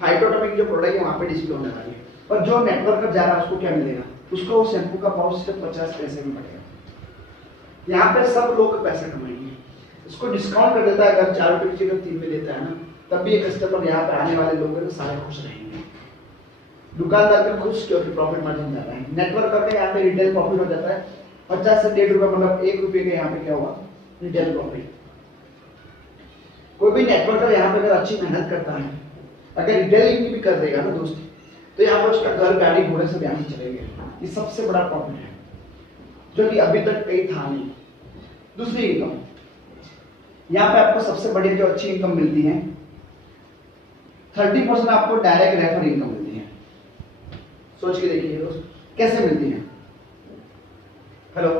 फाइटोटॉमिक जो प्रोडक्ट है वहां पे डिस्प्ले होने वाली है। और जो नेटवर्कर जा रहा है उसको क्या मिलेगा? उसको वो शैम्पू का पाउच सिर्फ 50 पैसे में पड़ेगा। यहाँ पे सब लोग पैसा कमाएंगे, इसको डिस्काउंट कर देता है, अगर 4 रुपए की जगह 3 में देता है ना, तब भी ये कस्टमर यहाँ पे आने वाले लोग हैं सारे खुश रहेंगे, दुकानदार का खुश क्योंकि प्रॉफिट मार्जिन ज्यादा है। नेटवर्कर का यहाँ पे रिटेल प्रॉफिट हो जाता है 50 से 1.5 रुपए, मतलब 1 रुपए का यहाँ पे क्या हुआ रिटेल प्रॉफिट। कोई भी नेटवर्कर यहाँ पे अगर अच्छी मेहनत करता है, अगर रिटेलिंग भी कर देगा ना दोस्त, तो यहाँ पर उसका घर गाड़ी घोड़े से ब्याह चलेगा, ये सबसे बड़ा प्रॉफिट है जो कि अभी तक कहीं था नहीं। दूसरी इनकम, यहाँ पे आपको सबसे बड़ी जो अच्छी इनकम मिलती है 30% आपको डायरेक्ट रेफर इनकम मिलती है। सोच के देखिए दोस्त कैसे मिलती है। हेलो,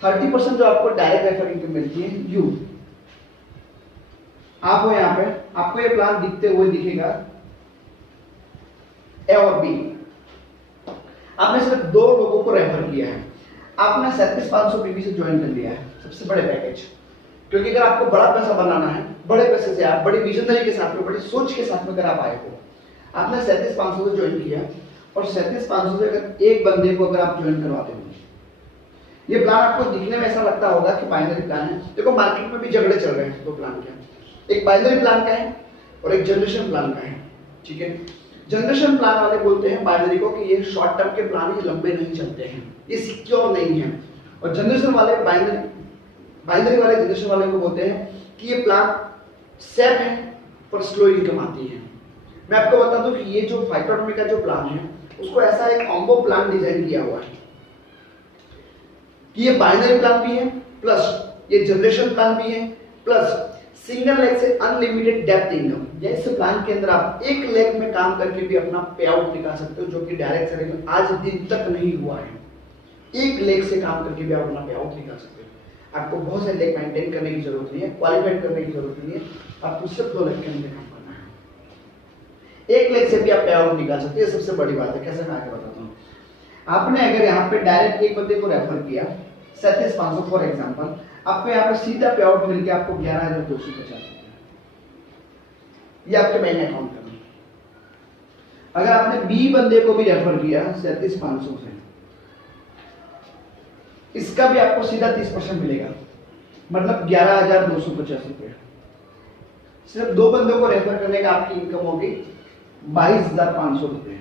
30% जो आपको डायरेक्ट रेफर इनकम मिलती है, यू आप हो यहाँ पे, आपको ये प्लान दिखते हुए दिखेगा ए और बी, आपने सिर्फ 2 लोगों को रेफर किया है, आपने 37,500 पीवी से ज्वाइन कर लिया है, सबसे बड़े पैकेज। क्योंकि अगर आपको बड़ा पैसा बनाना है, बड़े पैसे से आप बड़ी विजनरी के साथ में, बड़ी सोच के साथ में अगर आप आए हो, आपने 37,500 से ज्वाइन किया, और 37,500 से अगर एक बंदे को अगर आप ज्वाइन करवाते हो, ये प्लान आपको दिखने में ऐसा लगता होगा कि बाइनरी प्लान है। देखो मार्केट में भी झगड़े चल रहे हैं 2 प्लान के, एक बाइनरी प्लान का है और एक जनरेशन प्लान का है, ठीक है। जनरेशन प्लान वाले बोलते हैं बाइनरी को कि ये शॉर्ट टर्म के प्लान, ये लंबे नहीं चलते हैं, ये सिक्योर नहीं है, और जनरेशन वाले बाइनरी वाले जनरेशन वाले को बोलते हैं कि ये प्लान सेफ है पर स्लो इनकम आती है। मैं आपको बता दूं कि ये जो फाइटोटॉमिक का जो प्लान है, उसको ऐसा एक कॉम्बो प्लान डिजाइन किया हुआ है कि ये बाइनरी प्लान भी है, प्लस ये जनरेशन प्लान भी है, प्लस सिंगल लेग से अनलिमिटेड डेप्थ इनकम। इस प्लान के अंदर आप 1 लेग में काम करके भी अपना पे आउट निकाल सकते हो, जो कि डायरेक्ट सेलिंग में आज दिन तक नहीं हुआ है। 1 लेग से काम करके भी आप अपना पे आउट निकाल सकते हो। आपको बहुत से लेग मेंटेन करने की जरूरत नहीं है, क्वालिफाइड करने की जरूरत नहीं है, आपको सिर्फ 2 लेग के अंदर काम करना है। 1 लेग से भी आप पे आउट निकाल सकते हैं, सबसे बड़ी बात है। कैसे मैं आगे बताता हूँ। आपने अगर यहाँ पे डायरेक्ट एक बंदे को रेफर किया 37,500 फॉर एग्जाम्पल, आपको यहाँ पे सीधा पे आउट मिल गया आपको 11,250 रुपया, ये आपके बैंक अकाउंट में। अगर आपने बी बंदे को भी रेफर किया 37,500 से, इसका भी आपको सीधा 30% मिलेगा, मतलब 11,250 रुपये। सिर्फ 2 बंदों को रेफर करने का आपकी इनकम होगी 22,500 रुपये।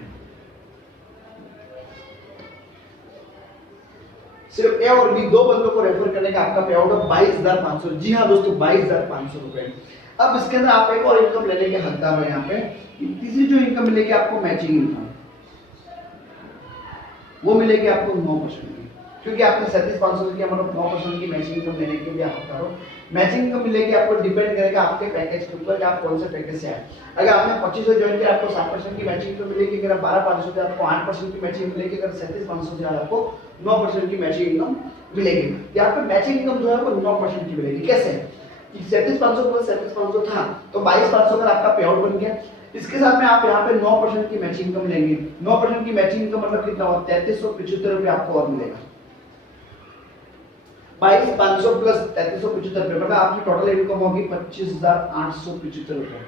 सिर्फ ए और बी 2 बंदों को रेफर करने का आपका पे आउट है 22,500। जी हाँ दोस्तों, 22,500 रुपए। अब इसके अंदर आप एक और इनकम लेने के हकदार हो यहाँ पे। तीसरी जो इनकम मिलेगी आपको मैचिंग इनकम, वो मिलेगी आपको 9% की, क्योंकि आपने 37,500 से किया, मतलब 9% की मैचिंग इनकम लेने के लिए हकदार हो। मैचिंग इनकम मिलेगी आपको, डिपेंड करेगा आपके पैकेज के ऊपर कि आप कौन से पैकेज से आए। अगर आपने 25 से ज्वाइन किया आपको 7% की मैचिंग इनकम मिलेगी, अगर 12,500 से आपको 8% की मैचिंग मिलेगी, अगर 37,500 से आपको 9% की मैचिंग इनकम मिलेगी। यहाँ पे मैचिंग इनकम जो है वो 9% की मिलेगी। कैसे? 37,500 प्लस 37,500 था तो 22,500 अगर आपका पे आउट बन गया, इसके साथ में आप यहाँ पे 9% की मैचिंग इनकम लेंगे। 9% की मैचिंग इनकम मतलब कितना हुआ? 3375 रुपये आपको और मिलेगा। 22,500 प्लस 3375 रुपये, मतलब आपकी टोटल इनकम होगी 25,875 रुपये।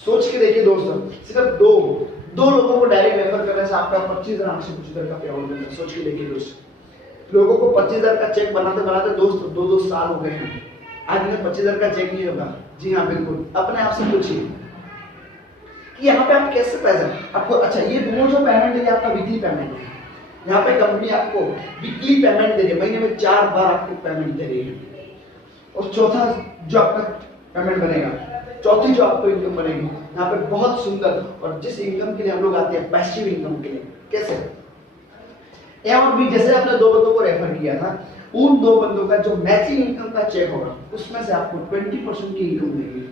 सोच के देखिए दोस्तों, सिर्फ दो लोगों को डायरेक्ट रेफर करने से आपका 25,875 का पे आउट मिलता है। सोच के देखिए दोस्त, लोगों को 25,000 का चेक बनाते बनाते दोस्त 2 साल हो गए हैं, आज में 25,000 का चेक नहीं होगा। जी हाँ बिल्कुल, अपने आप से पूछिए कि यहाँ पे आप कैसे पैसा आपको। अच्छा, ये दोनों जो पेमेंट है आपका वीकली पेमेंट है। यहाँ पे कंपनी आपको वीकली पेमेंट दे रही है, महीने में 4 बार आपको पेमेंट दे रही है। और चौथा जो आपका पेमेंट बनेगा, चौथी जो आपको इनकम बनेगी यहाँ पे बहुत सुंदर, और जिस इनकम के लिए हम लोग आते हैं पैसिव इनकम के लिए। कैसे? ए और बी, जैसे आपने 2 बंदों को रेफर किया था, उन 2 बंदों का जो मैचिंग इनकम का चेक होगा उसमें से आपको 20% की इनकम मिलेगी।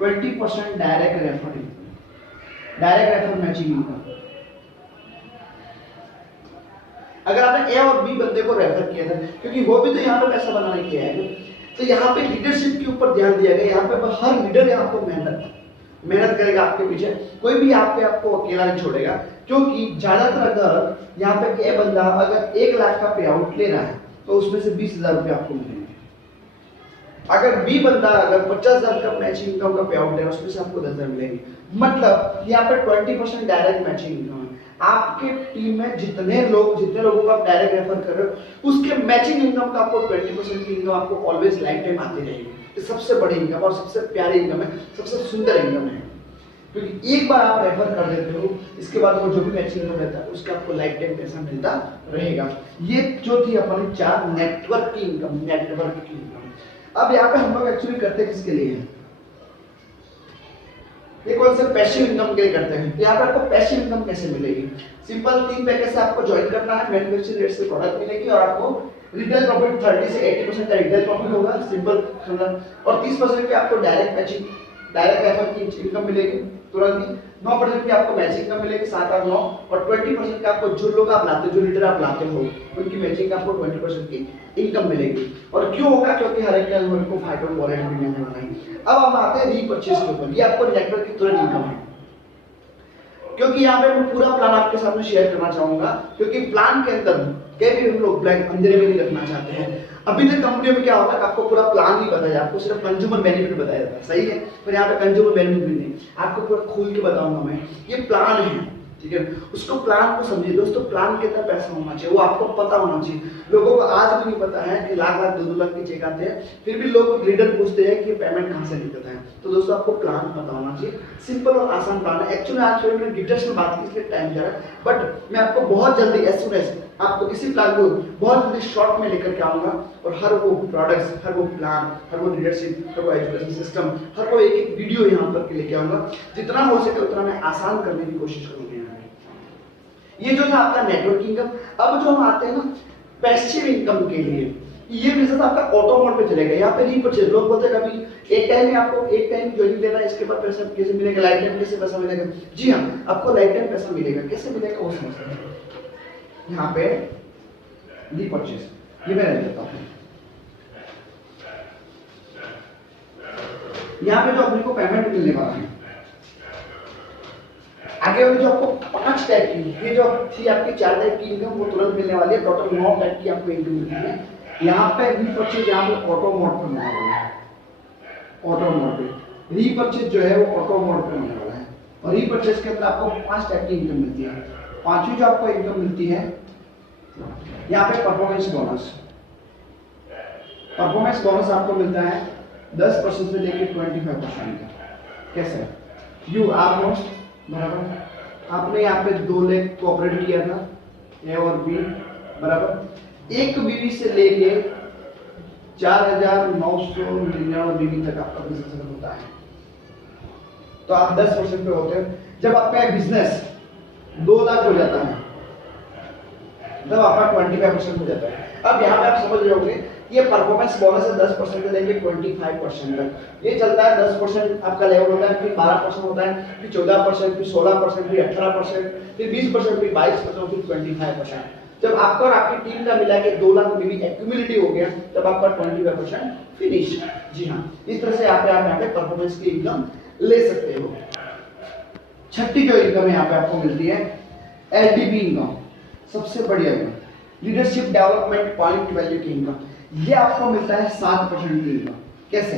20% direct refer income, direct refer matching income. अगर आपने ए और बी बंदे को रेफर किया था, क्योंकि वो भी तो यहाँ पे पैसा बनाने के लिए आए, तो यहाँ पे लीडरशिप के ऊपर ध्यान दिया गया। यहाँ पे हर लीडर यहाँ पर मेहनत करेगा आपके पीछे, कोई भी आपको अकेला नहीं छोड़ेगा। क्योंकि ज्यादातर अगर यहाँ पे ए बंदा अगर 1 लाख का पे आउट ले रहा है तो उसमें से 20,000 रुपये आपको मिलेंगे। अगर बी बंदा अगर 50,000 का मैचिंग इनकम का पे आउट ले रहा है उसमें से आपको 10,000 मिलेंगे। मतलब यहाँ पे 20% डायरेक्ट मैचिंग इनकम है। आपके टीम में जितने लोगों को आप डायरेक्ट रेफर कर रहे हो उसके मैचिंग इनकम का आपको 20% की इनकम आपको ऑलवेज लाइफ टाइम आती रहेगी। ये सबसे बड़ी इनकम और सबसे प्यारी इनकम है, सबसे सुंदर इनकम है। क्योंकि एक बार आप रेफर कर देते हो, इसके बाद वो जो भी मैचिंग इनकम रहता है उसका आपको लाइफ टाइम पैसा मिलता रहेगा। ये जो थी अपनी 4 नेटवर्क की इनकम। अब यहाँ पे हम लोग एक्चुअली करते किसके लिए हैं? ये कौन सा पैसिव इनकम के लिए करते हैं। तो यहाँ पे आपको पैसिव इनकम कैसे मिलेगी? सिंपल 3 पैकेज से आपको ज्वाइन करना है। मैन्युफैक्चरिंग रेट से प्रोडक्ट मिलेगी और आपको रिटेल प्रॉफिट 30 से 80% का रिटेल प्रॉफिट होगा, सिंपल समझना। और 30% की आपको डायरेक्ट रेफर की इनकम मिलेगी तुरंत ही। 9% की आपको मैचिंग इनकम मिलेगी 7 और 9, और 20% का आपको जो लोग आप लाते हो, जो लीडर आप लाते हो उनकी मैचिंग का आपको 20% की इनकम मिलेगी। और क्यों होगा? क्योंकि हर एक कैलकुलेटर को फाइट और वॉलेट भी मिलने वाला है। अब हम आते हैं रीपरचेज के ऊपर। ये आपको नेटवर्क की तुरंत इनकम है। क्योंकि यहाँ पे मैं पूरा प्लान आपके सामने शेयर करना चाहूंगा, क्योंकि प्लान के अंदर कभी हम लोग ब्लैक अंधेरे में नहीं रखना चाहते हैं। अभी तक कंपनी में क्या होता है, आपको पूरा प्लान नहीं बताया, आपको सिर्फ कंज्यूमर बेनिफिट बताया जाता है, सही है। पर यहाँ पे कंज्यूमर बेनिफिट भी नहीं, आपको पूरा खोल के बताऊंगा मैं। ये प्लान है, ठीक है। उसको प्लान को समझिए दोस्तों। प्लान कितना पैसा होना चाहिए वो आपको पता होना चाहिए। लोगों को आज भी नहीं पता है कि लाख 2 लाख के चेक आते हैं, फिर भी लोग लीडर पूछते हैं कि पेमेंट कहाँ से निकलता है। तो दोस्तों आपको प्लान पता होना चाहिए। सिंपल और आसान प्लान है। एक्चुअली आज मैंने डिटेल्स में बात की इसलिए टाइम जा रहा है, बट मैं आपको बहुत जल्दी एज सून एज आपको इसी प्लान को बहुत जल्दी शॉर्ट में लेकर के आऊंगा। और हर वो प्रोडक्ट्स, हर वो प्लान, हर वो लीडरशिप, हर वो एजुकेशन सिस्टम, हर वो एक वीडियो यहाँ पर लेके आऊंगा। जितना हो सके उतना मैं आसान करने की कोशिश करूंगा। ये जो था आपका नेटवर्क इनकम। अब जो हम आते हैं ना पैसिव इनकम के लिए, ये बिजनेस आपका ऑटो मोड पे चलेगा। यहाँ पे रीपरचेज, लोग बोलते हैं कभी एक टाइम में आपको एक टाइम ज्वाइनिंग देना, इसके बाद पैसा कैसे मिलेगा, लाइफ टाइम कैसे पैसा मिलेगा? जी हाँ, आपको लाइफ टाइम पैसा मिलेगा। कैसे मिलेगा वो समझते हैं। यहाँ पे रीपरचेज, ये मैं रख देता हूँ। यहाँ पे जो अपने को पेमेंट मिलने वाला है, आगे वाली जो आपको 5 टाइप की, ये जो थी आपकी 4 टाइप की इनकम वो तुरंत मिलने वाली है। टोटल 9 टाइप की आपको इनकम मिलती है। यहाँ पे रीपरचेज, यहाँ पे ऑटो मोड पे मिलने वाला है। ऑटो मोड पे रीपरचेज जो है वो ऑटो मोड पे मिलने वाला है। और रीपरचेज के अंदर आपको 5 टाइप की इनकम मिलती है। 5वीं जो आपको इनकम मिलती है यहाँ पे परफॉर्मेंस बोनस। परफॉर्मेंस बोनस आपको मिलता है 10% से लेकर 25% का। कैसे? यू ऑलमोस्ट बराबर आपने यहाँ पे 2 लाख कोऑपरेट किया था, ए और बी बराबर। एक बीवी से लेके 4,999 बीवी तक आपका बिजनेस होता है, तो आप 10% पे होते हैं। जब आपका बिजनेस 2 लाख हो जाता है तब आपका 25% हो जाता है। अब यहाँ पे आप समझ रहे होंगे ये परफॉर्मेंस बोनस है 10% से लेके 25% तक। ये चलता है 10% आपका लेवल होता है, फिर 12% होता है, फिर 14%, फिर 16%, फिर 18%, फिर 20%, फिर 22%, फिर 25%। जब आपका और आपकी टीम का मिला के 2 लाख बीवी एक्यूमुलेटिव हो गया तब आपका 25% फिनिश। जी हाँ, इस तरह से आप यहाँ पे परफॉर्मेंस की इनकम ले सकते हो। 6ठी जो इनकम यहाँ पे आपको मिलती है एलडीपी इनकम, सबसे बढ़िया लीडरशिप डेवलपमेंट पॉइंट वैल्यू की इनकम। ये आपको मिलता है 7% की इनकम। कैसे?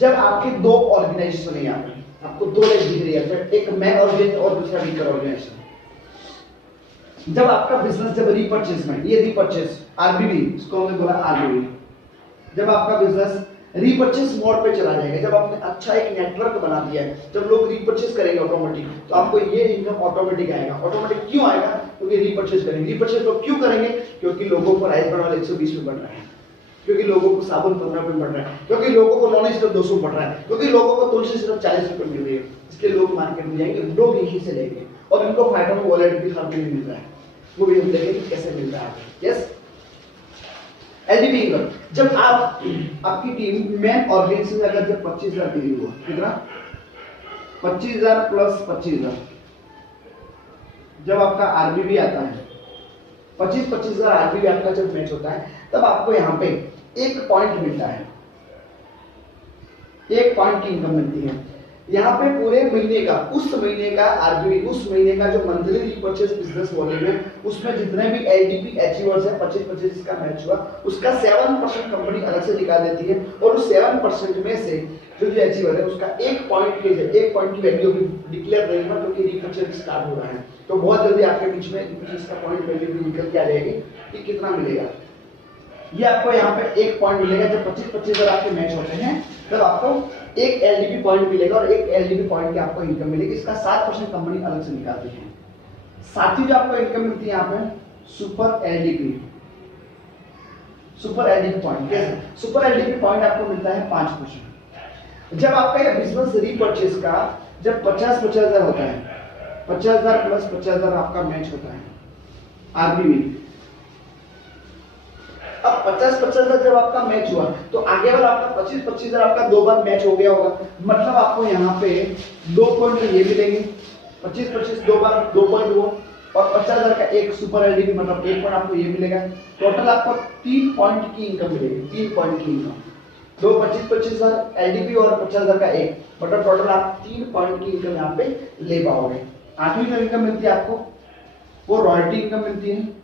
जब आपके 2 ऑर्गेनाइजेशन है, यहाँ पे आपको 2 लेग दिख रही है, एक मैं ऑर्गेनाइजेशन और दूसरा वीकर ऑर्गेनाइजेशन। जब आपका बिजनेस जब रीपरचेज में, ये रीपरचेज आरबीबी, इसको हमने बोला आरबीबी, जब आपका बिजनेस रीपरचेज मोड पे चला जाएगा, जब आपने अच्छा एक नेटवर्क बना दिया है, जब लोग रीपरचेज करेंगे ऑटोमेटिक, तो आपको ये इनकम ऑटोमेटिक आएगा। ऑटोमेटिक क्यों आएगा? क्योंकि रीपरचेज करेंगे। रीपरचेज लोग क्यों करेंगे? क्योंकि लोगों को राइस बढ़ 120 में बढ़ रहा है, क्योंकि लोगों को साबुन 15 में बढ़ रहा है, क्योंकि लोगों को नॉन सिर्फ 200 बढ़ रहा है, क्योंकि लोगों को तुलसी सिर्फ 40 रुपए मिल रही है। इसलिए लोग मार्केट में जाएंगे, लोग यहीं से लेंगे और उनको फायदा में वॉलेट भी हर महीने मिल रहा है, वो भी हम देखेंगे कैसे मिल रहा है। Yes, LDP income. जब आपकी टीम मैन ऑर्गेनाइजेशन में अगर जब 25,000 डीलिंग हुआ, कितना 25,000 प्लस 25,000, जब आपका आरबीबी आता है 25,000 आरबीबी आपका जब मैच होता है तब आपको यहाँ पे 1 पॉइंट मिलता है, 1 पॉइंट की इनकम मिलती है। यहाँ पे पूरे महीने का, उस महीने का आरबीबी, उस महीने का जो मंथली रीपर्चेस बिजनेस वॉल्यूम है उसमें जितने भी एलडीपी अचीवर्स है 25-25 का मैच हुआ उसका 7% कंपनी अलग से निकाल देती है और उस 7% में से जो भी अचीवर है उसका 1 पॉइंट की 1 पॉइंट की वैल्यू भी डिक्लेयर रहेगा क्योंकि रीपर्चेस स्टार्ट हो रहा है। तो बहुत जल्दी आपके बीच में रीपर्चेस का पॉइंट वैल्यू भी निकल के आ जाएगी कि कितना मिलेगा। ये आपको यहाँ पे 1 पॉइंट मिलेगा। जब 25-25 आपके मैच होते हैं तब आपको 1 एलडीपी पॉइंट मिलेगा और 1 एलडीपी पॉइंट की आपको इनकम मिलेगी। इसका 7% कंपनी अलग से निकालती है। साथ ही जो आपको इनकम मिलती है यहाँ पे super LDP, super LDP point. कैसे? सुपर एलडीपी पॉइंट आपको मिलता है 5%। जब आपका ये बिजनेस रीपर्चेस का जब 50-50,000 होता है, 50,000 प्लस 50,000 आपका मैच होता है आरबीबी। अब 50-50,000 जब आपका मैच हुआ तो आगे वाला आपका 25-25,000 आपका 2 बार मैच हो गया होगा, मतलब आपको यहाँ पे 2 पॉइंट ये मिलेंगे। 25-25 2 बार 2 पॉइंट हुआ और 50,000 का एक सुपर एलडीपी मतलब 1 पॉइंट आपको ये मिलेगा। टोटल आपको 3 पॉइंट की इनकम मिलेगी, 3 पॉइंट की इनकम। 2 25,000 एलडीपी और 50,000 का एक, मतलब टोटल आप 3 पॉइंट की इनकम यहाँ पे ले पाओगे। आठवीं जो इनकम मिलती है आपको वो रॉयल्टी इनकम मिलती है।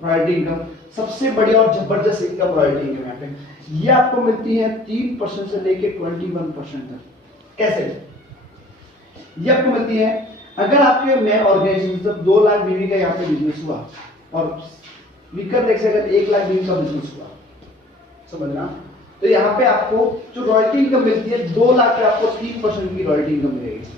रॉयल्टी इनकम सबसे बड़ी और जबरदस्त इनकम रॉयल्टी इनकम यहाँ पे ये आपको मिलती है 3% से लेके 21% तक। कैसे? ये आपको मिलती है अगर आपके में ऑर्गेनाइजेशन जब 2 लाख बीवी का यहाँ पे बिजनेस हुआ और विकर देख से अगर 1 लाख बीवी का बिजनेस हुआ, समझना, तो यहाँ पे आपको जो रॉयल्टी इनकम मिलती है 2 लाख पे आपको 3% की रॉयल्टी इनकम मिलेगी।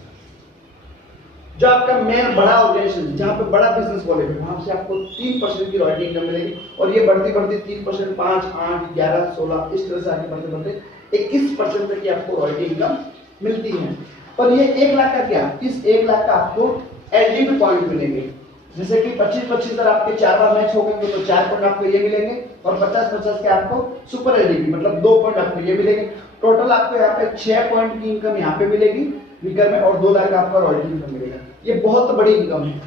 जो आपका मेन बड़ा ऑर्गेनाइजेशन जहाँ पे बड़ा बिजनेस वॉल्यूम है वहां से आपको 3% की रॉयल्टी इनकम मिलेगी और ये बढ़ती बढ़ती 3%, 5, 8, 11, 16 इस तरह से आगे बढ़ते बढ़ते 21% तक की आपको रॉयल्टी इनकम मिलती है। पर ये 1 लाख का क्या, इस 1 लाख का आपको एलडीपी पॉइंट मिलेंगे। जैसे कि 25-25 आपके 4 बार मैच हो गए तो 4 पॉइंट आपको ये मिलेंगे और 50-50 के आपको सुपर एलडीपी मतलब 2 पॉइंट आपको ये मिलेंगे। टोटल आपको यहाँ पे 6 पॉइंट की इनकम यहाँ पे मिलेगी विकर में और 2 लाख का आपका रॉयल्टी इनकम मिलेगा। ये बहुत बड़ी इनकम है,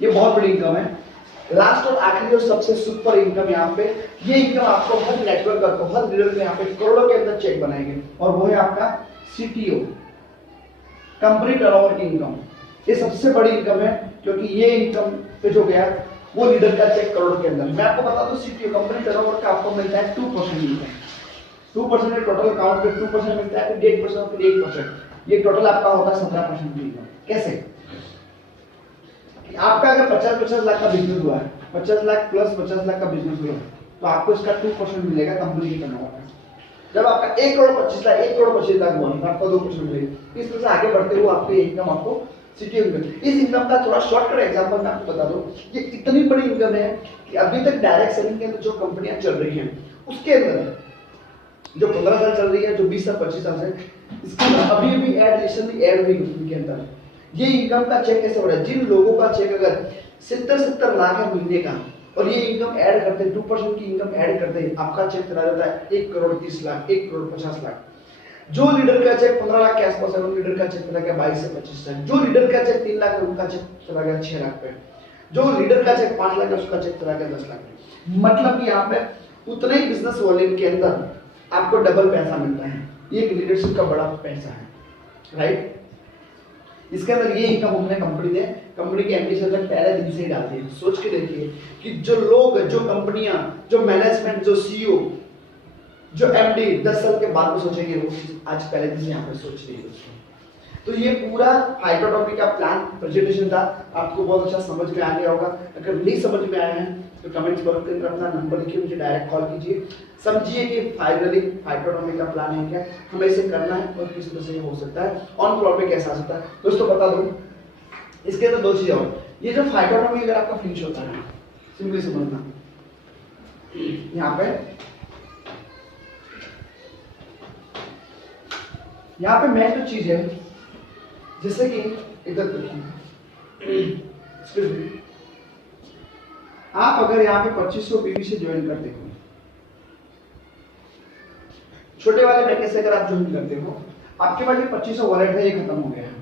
ये बहुत बड़ी इनकम है। लास्ट और आखिरी जो सबसे सुपर इनकम यहाँ पे, ये इनकम आपको हर नेटवर्क को हर लीडर को यहाँ पे करोड़ों के अंदर चेक बनाएंगे और वो है आपका सीटीओ कंपनी टर्नओवर की इनकम। ये सबसे बड़ी इनकम है क्योंकि ये इनकम पे जो गया वो लीडर का चेक करोड़ के अंदर। मैं आपको बता दूं सीटीओ कंपनी टर्नओवर का आपको मिलता है 2% इनकम। 2% टोटल अकाउंट पे 2% मिलता है, फिर 1% फिर 1%, ये टोटल आपका होता है 17% की इनकम। कैसे? आपका अगर 50-50 लाख का बिजनेस हुआ है, 50 लाख प्लस 50 लाख का बिजनेस हुआ है तो आपको इसका 2% मिलेगा कंपनी के टर्नओवर का। जब आपका 1 करोड़ 25 लाख 1 करोड़ 25 लाख हुआ तो आपको 2% मिलेगा। इस तरह से आगे बढ़ते हुए आपको इनकम आपको सीटीओ इनकम। इस इनकम का थोड़ा शॉर्टकट एग्जांपल मैं आपको बता दूं, ये इतनी बड़ी इनकम है कि अभी तक डायरेक्ट सेलिंग के अंदर जो कंपनियां चल रही हैं उसके अंदर जो 15 साल चल रही है, जो 20 साल 25 साल से, इसके अंदर अभी भी ऐड रिसेंटली ऐड हुई उनके अंदर ये इनकम का चेक कैसे हो रहा है। जिन लोगों का चेक अगर 70 लाख है महीने का और ये इनकम ऐड करते हैं 2% की इनकम ऐड करते हैं आपका चेक चला जाता है 1 करोड़ 30 लाख 1 करोड़ 50 लाख। जो लीडर का चेक 15 लाख के आसपास है उन लीडर का चेक चला गया 22 से 25 लाख। जो लीडर का चेक 3 लाख है उनका चेक चला गया 6 लाख पे। जो लीडर का चेक 5 लाख है उसका चेक चला गया 10 लाख पे। मतलब कि यहाँ पे उतने ही बिजनेस वॉल्यूम के अंदर आपको डबल पैसा मिलता है। ये एक लीडरशिप का बड़ा पैसा है, राइट। इसके अंदर ये इनकम हमने कंपनी ने कंपनी के एमडी सर तक पहले दिन से ही डाल दी है। सोच के देखिए कि जो लोग, जो कंपनियां, जो मैनेजमेंट, जो सीईओ, जो एमडी 10 साल के बाद में सोचेंगे वो आज पहले दिन से यहाँ पर सोच रही है दोस्तों। तो ये पूरा हाइड्रोटॉपिक का प्लान प्रेजेंटेशन था, आपको बहुत अच्छा समझ में आ गया होगा। अगर नहीं समझ में आया है तो कमेंट्स बॉक्स के अंदर अपना नंबर लिखिए, मुझे डायरेक्ट कॉल कीजिए। समझिए कि फाइनली हाइड्रोटॉपिक का प्लान है क्या, हमें इसे करना है और किस तरह से ये हो सकता है, ऑन फ्लोर पे कैसा आ सकता है। दोस्तों बता दूं इसके अंदर 2 चीजें और, ये जो हाइड्रोटॉपिक अगर आपका फिनिश होता है सिंपली समझना, यहाँ पे मेन जो चीज है, जैसे कि इधर देखिए आप अगर यहाँ पे 2500 बीवी से ज्वाइन करते हो, छोटे वाले पैकेज से अगर आप ज्वाइन करते हो आपके पास जो 2500 वॉलेट है ये खत्म हो गया है।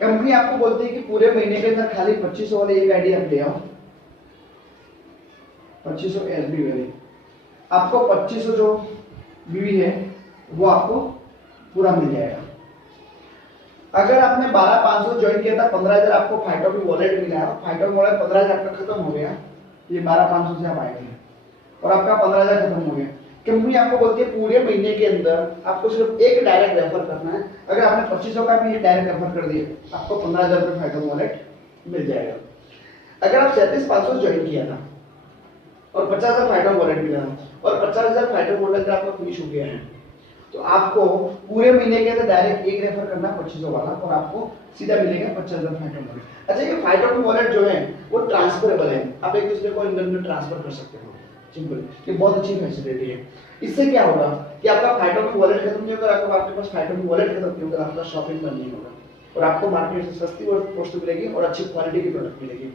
कंपनी आपको बोलती है कि पूरे महीने के अंदर खाली 2500 वाले एक आईडी आप ले आओ, 2500 एसबी वैली, आपको 2500 जो बीवी है वो आपको पूरा मिल जाएगा। अगर आपने 12500 ज्वाइन किया था, 15000 आपको फाइटो की वॉलेट मिला है, फाइटो की वॉलेट 15000 आपका खत्म हो गया, ये 12500 से आप आएंगे और आपका 15000 खत्म हो गया। कंपनी आपको बोलती है पूरे महीने के अंदर आपको सिर्फ एक डायरेक्ट रेफर करना है। अगर आपने 2500 का भी ये डायरेक्ट रेफर कर दिया, आपको 15000 रुपये फाइटो वॉलेट मिल जाएगा। अगर आप 37500 ज्वाइन किया था और 50000 फाइटो वॉलेट मिला और 50000 फाइटो वॉलेट आपका फिनिश हो गया है, तो आपको पूरे महीने के अंदर डायरेक्ट एक रेफर करना 2500 वाला और आपको सीधा मिलेगा 50000 फाइटो वॉलेट। अच्छा, ये फाइटो वॉलेट जो है वो ट्रांसफरेबल है, आप एक दूसरे को इंडियन में ट्रांसफर कर सकते हो, सिंपल। ये बहुत अच्छी फैसिलिटी है। इससे क्या होगा कि आपका फाइटो की वॉलेट खत्म नहीं होगा, आपके पास फाइटो की वॉलेट खत्म नहीं होगा, आपका शॉपिंग बंद नहीं होगा और आपको मार्केट से सस्ती और कॉस्ट मिलेगी और अच्छी क्वालिटी की प्रोडक्ट मिलेगी।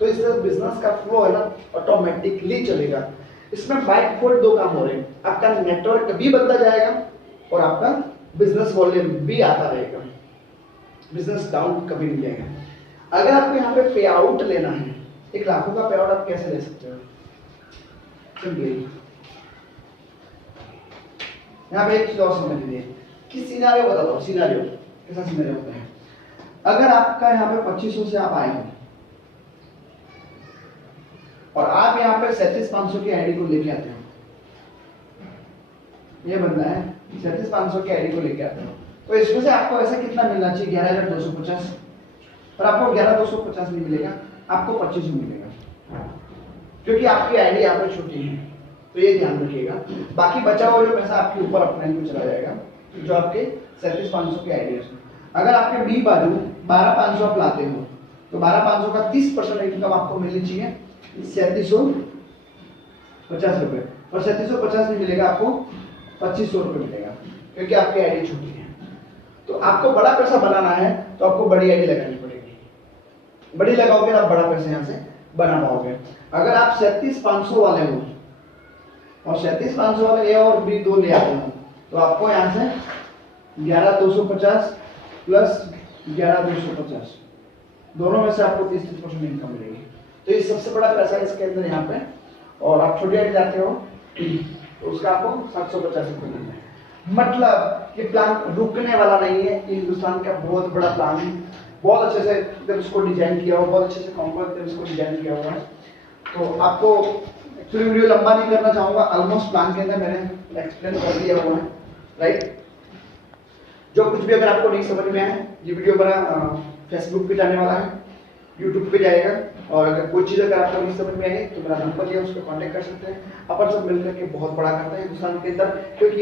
तो इससे बिजनेस का फ्लो है ना ऑटोमेटिकली चलेगा। इसमें बाय डिफॉल्ट दो काम हो रहे हैं, आपका नेटवर्क भी बनता जाएगा और आपका बिजनेस वॉल्यूम भी आता रहेगा, बिजनेस डाउन कभी नहीं जाएगा। अगर आपको यहाँ पे पे आउट लेना है, 1 लाख का पे आउट आप कैसे ले सकते हो? यहाँ पे एक चीज और समझ लीजिए कि सिनेरियो बताता हूँ, सिनेरियो कैसा सिनेरियो होता है। अगर आपका यहाँ पे 2500 से आप आए हो और आप यहाँ पे 37500 की आईडी को लेके आते हो, ये बंदा है 37500 की आईडी को लेके आते हो, तो इसमें से आपको ऐसा कितना मिलना चाहिए? 11250। पर आपको 11250 नहीं मिलेगा, आपको 2500 मिलेगा, क्योंकि आपकी आईडी यहाँ पे छोटी है, तो ये ध्यान रखिएगा। बाकी बचा हुआ जो पैसा आपके ऊपर अपने में चला जाएगा, जो आपके 37500 की आईडी है। अगर आपके बी बाजू 12500 आप लाते हो, तो 12500 का 30% इनकम आपको मिलनी चाहिए 3750 रुपए, और 3750 नहीं मिलेगा, आपको 2500 रुपए मिलेगा, क्योंकि आपकी आईडी छोटी है। तो आपको बड़ा पैसा बनाना है तो आपको बड़ी आईडी लगानी पड़ेगी, बड़ी लगाओगे आप बड़ा पैसा यहाँ से बना पाओगे। अगर आप 37500 वाले हो और 37500 वाले ए और बी दो ले आते हो, तो आपको यहाँ से 11250 प्लस 11250 दोनों में से आपको 30% इनकम मिलेगी। तो ये सबसे बड़ा पैसा है इसके अंदर यहाँ पे। और आप छोटी आईडी लाते हो तो उसका आपको 750 रुपये मिलता है। मतलब ये प्लान रुकने वाला नहीं है, ये हिंदुस्तान का बहुत बड़ा प्लान है, बहुत अच्छे से एकदम इसको डिजाइन किया हुआ, बहुत अच्छे से कॉम्पोनेंट इसको डिजाइन किया हुआ है। तो आपको एक्चुअली वीडियो लंबा नहीं करना चाहूँगा, ऑलमोस्ट प्लान के अंदर मैंने एक्सप्लेन कर दिया हुआ है, राइट। जो कुछ भी अगर आपको नहीं समझ में आए, ये वीडियो बना फेसबुक पे जाने वाला है, यूट्यूब पे जाएगा, और अगर कोई चीज़ अगर आपको नहीं समझ में आई तो मेरा नंबर दिया, उस पर कॉन्टेक्ट कर सकते हैं। अपन सब मिलकर के बहुत बड़ा करते हैं हिंदुस्तान के अंदर, क्योंकि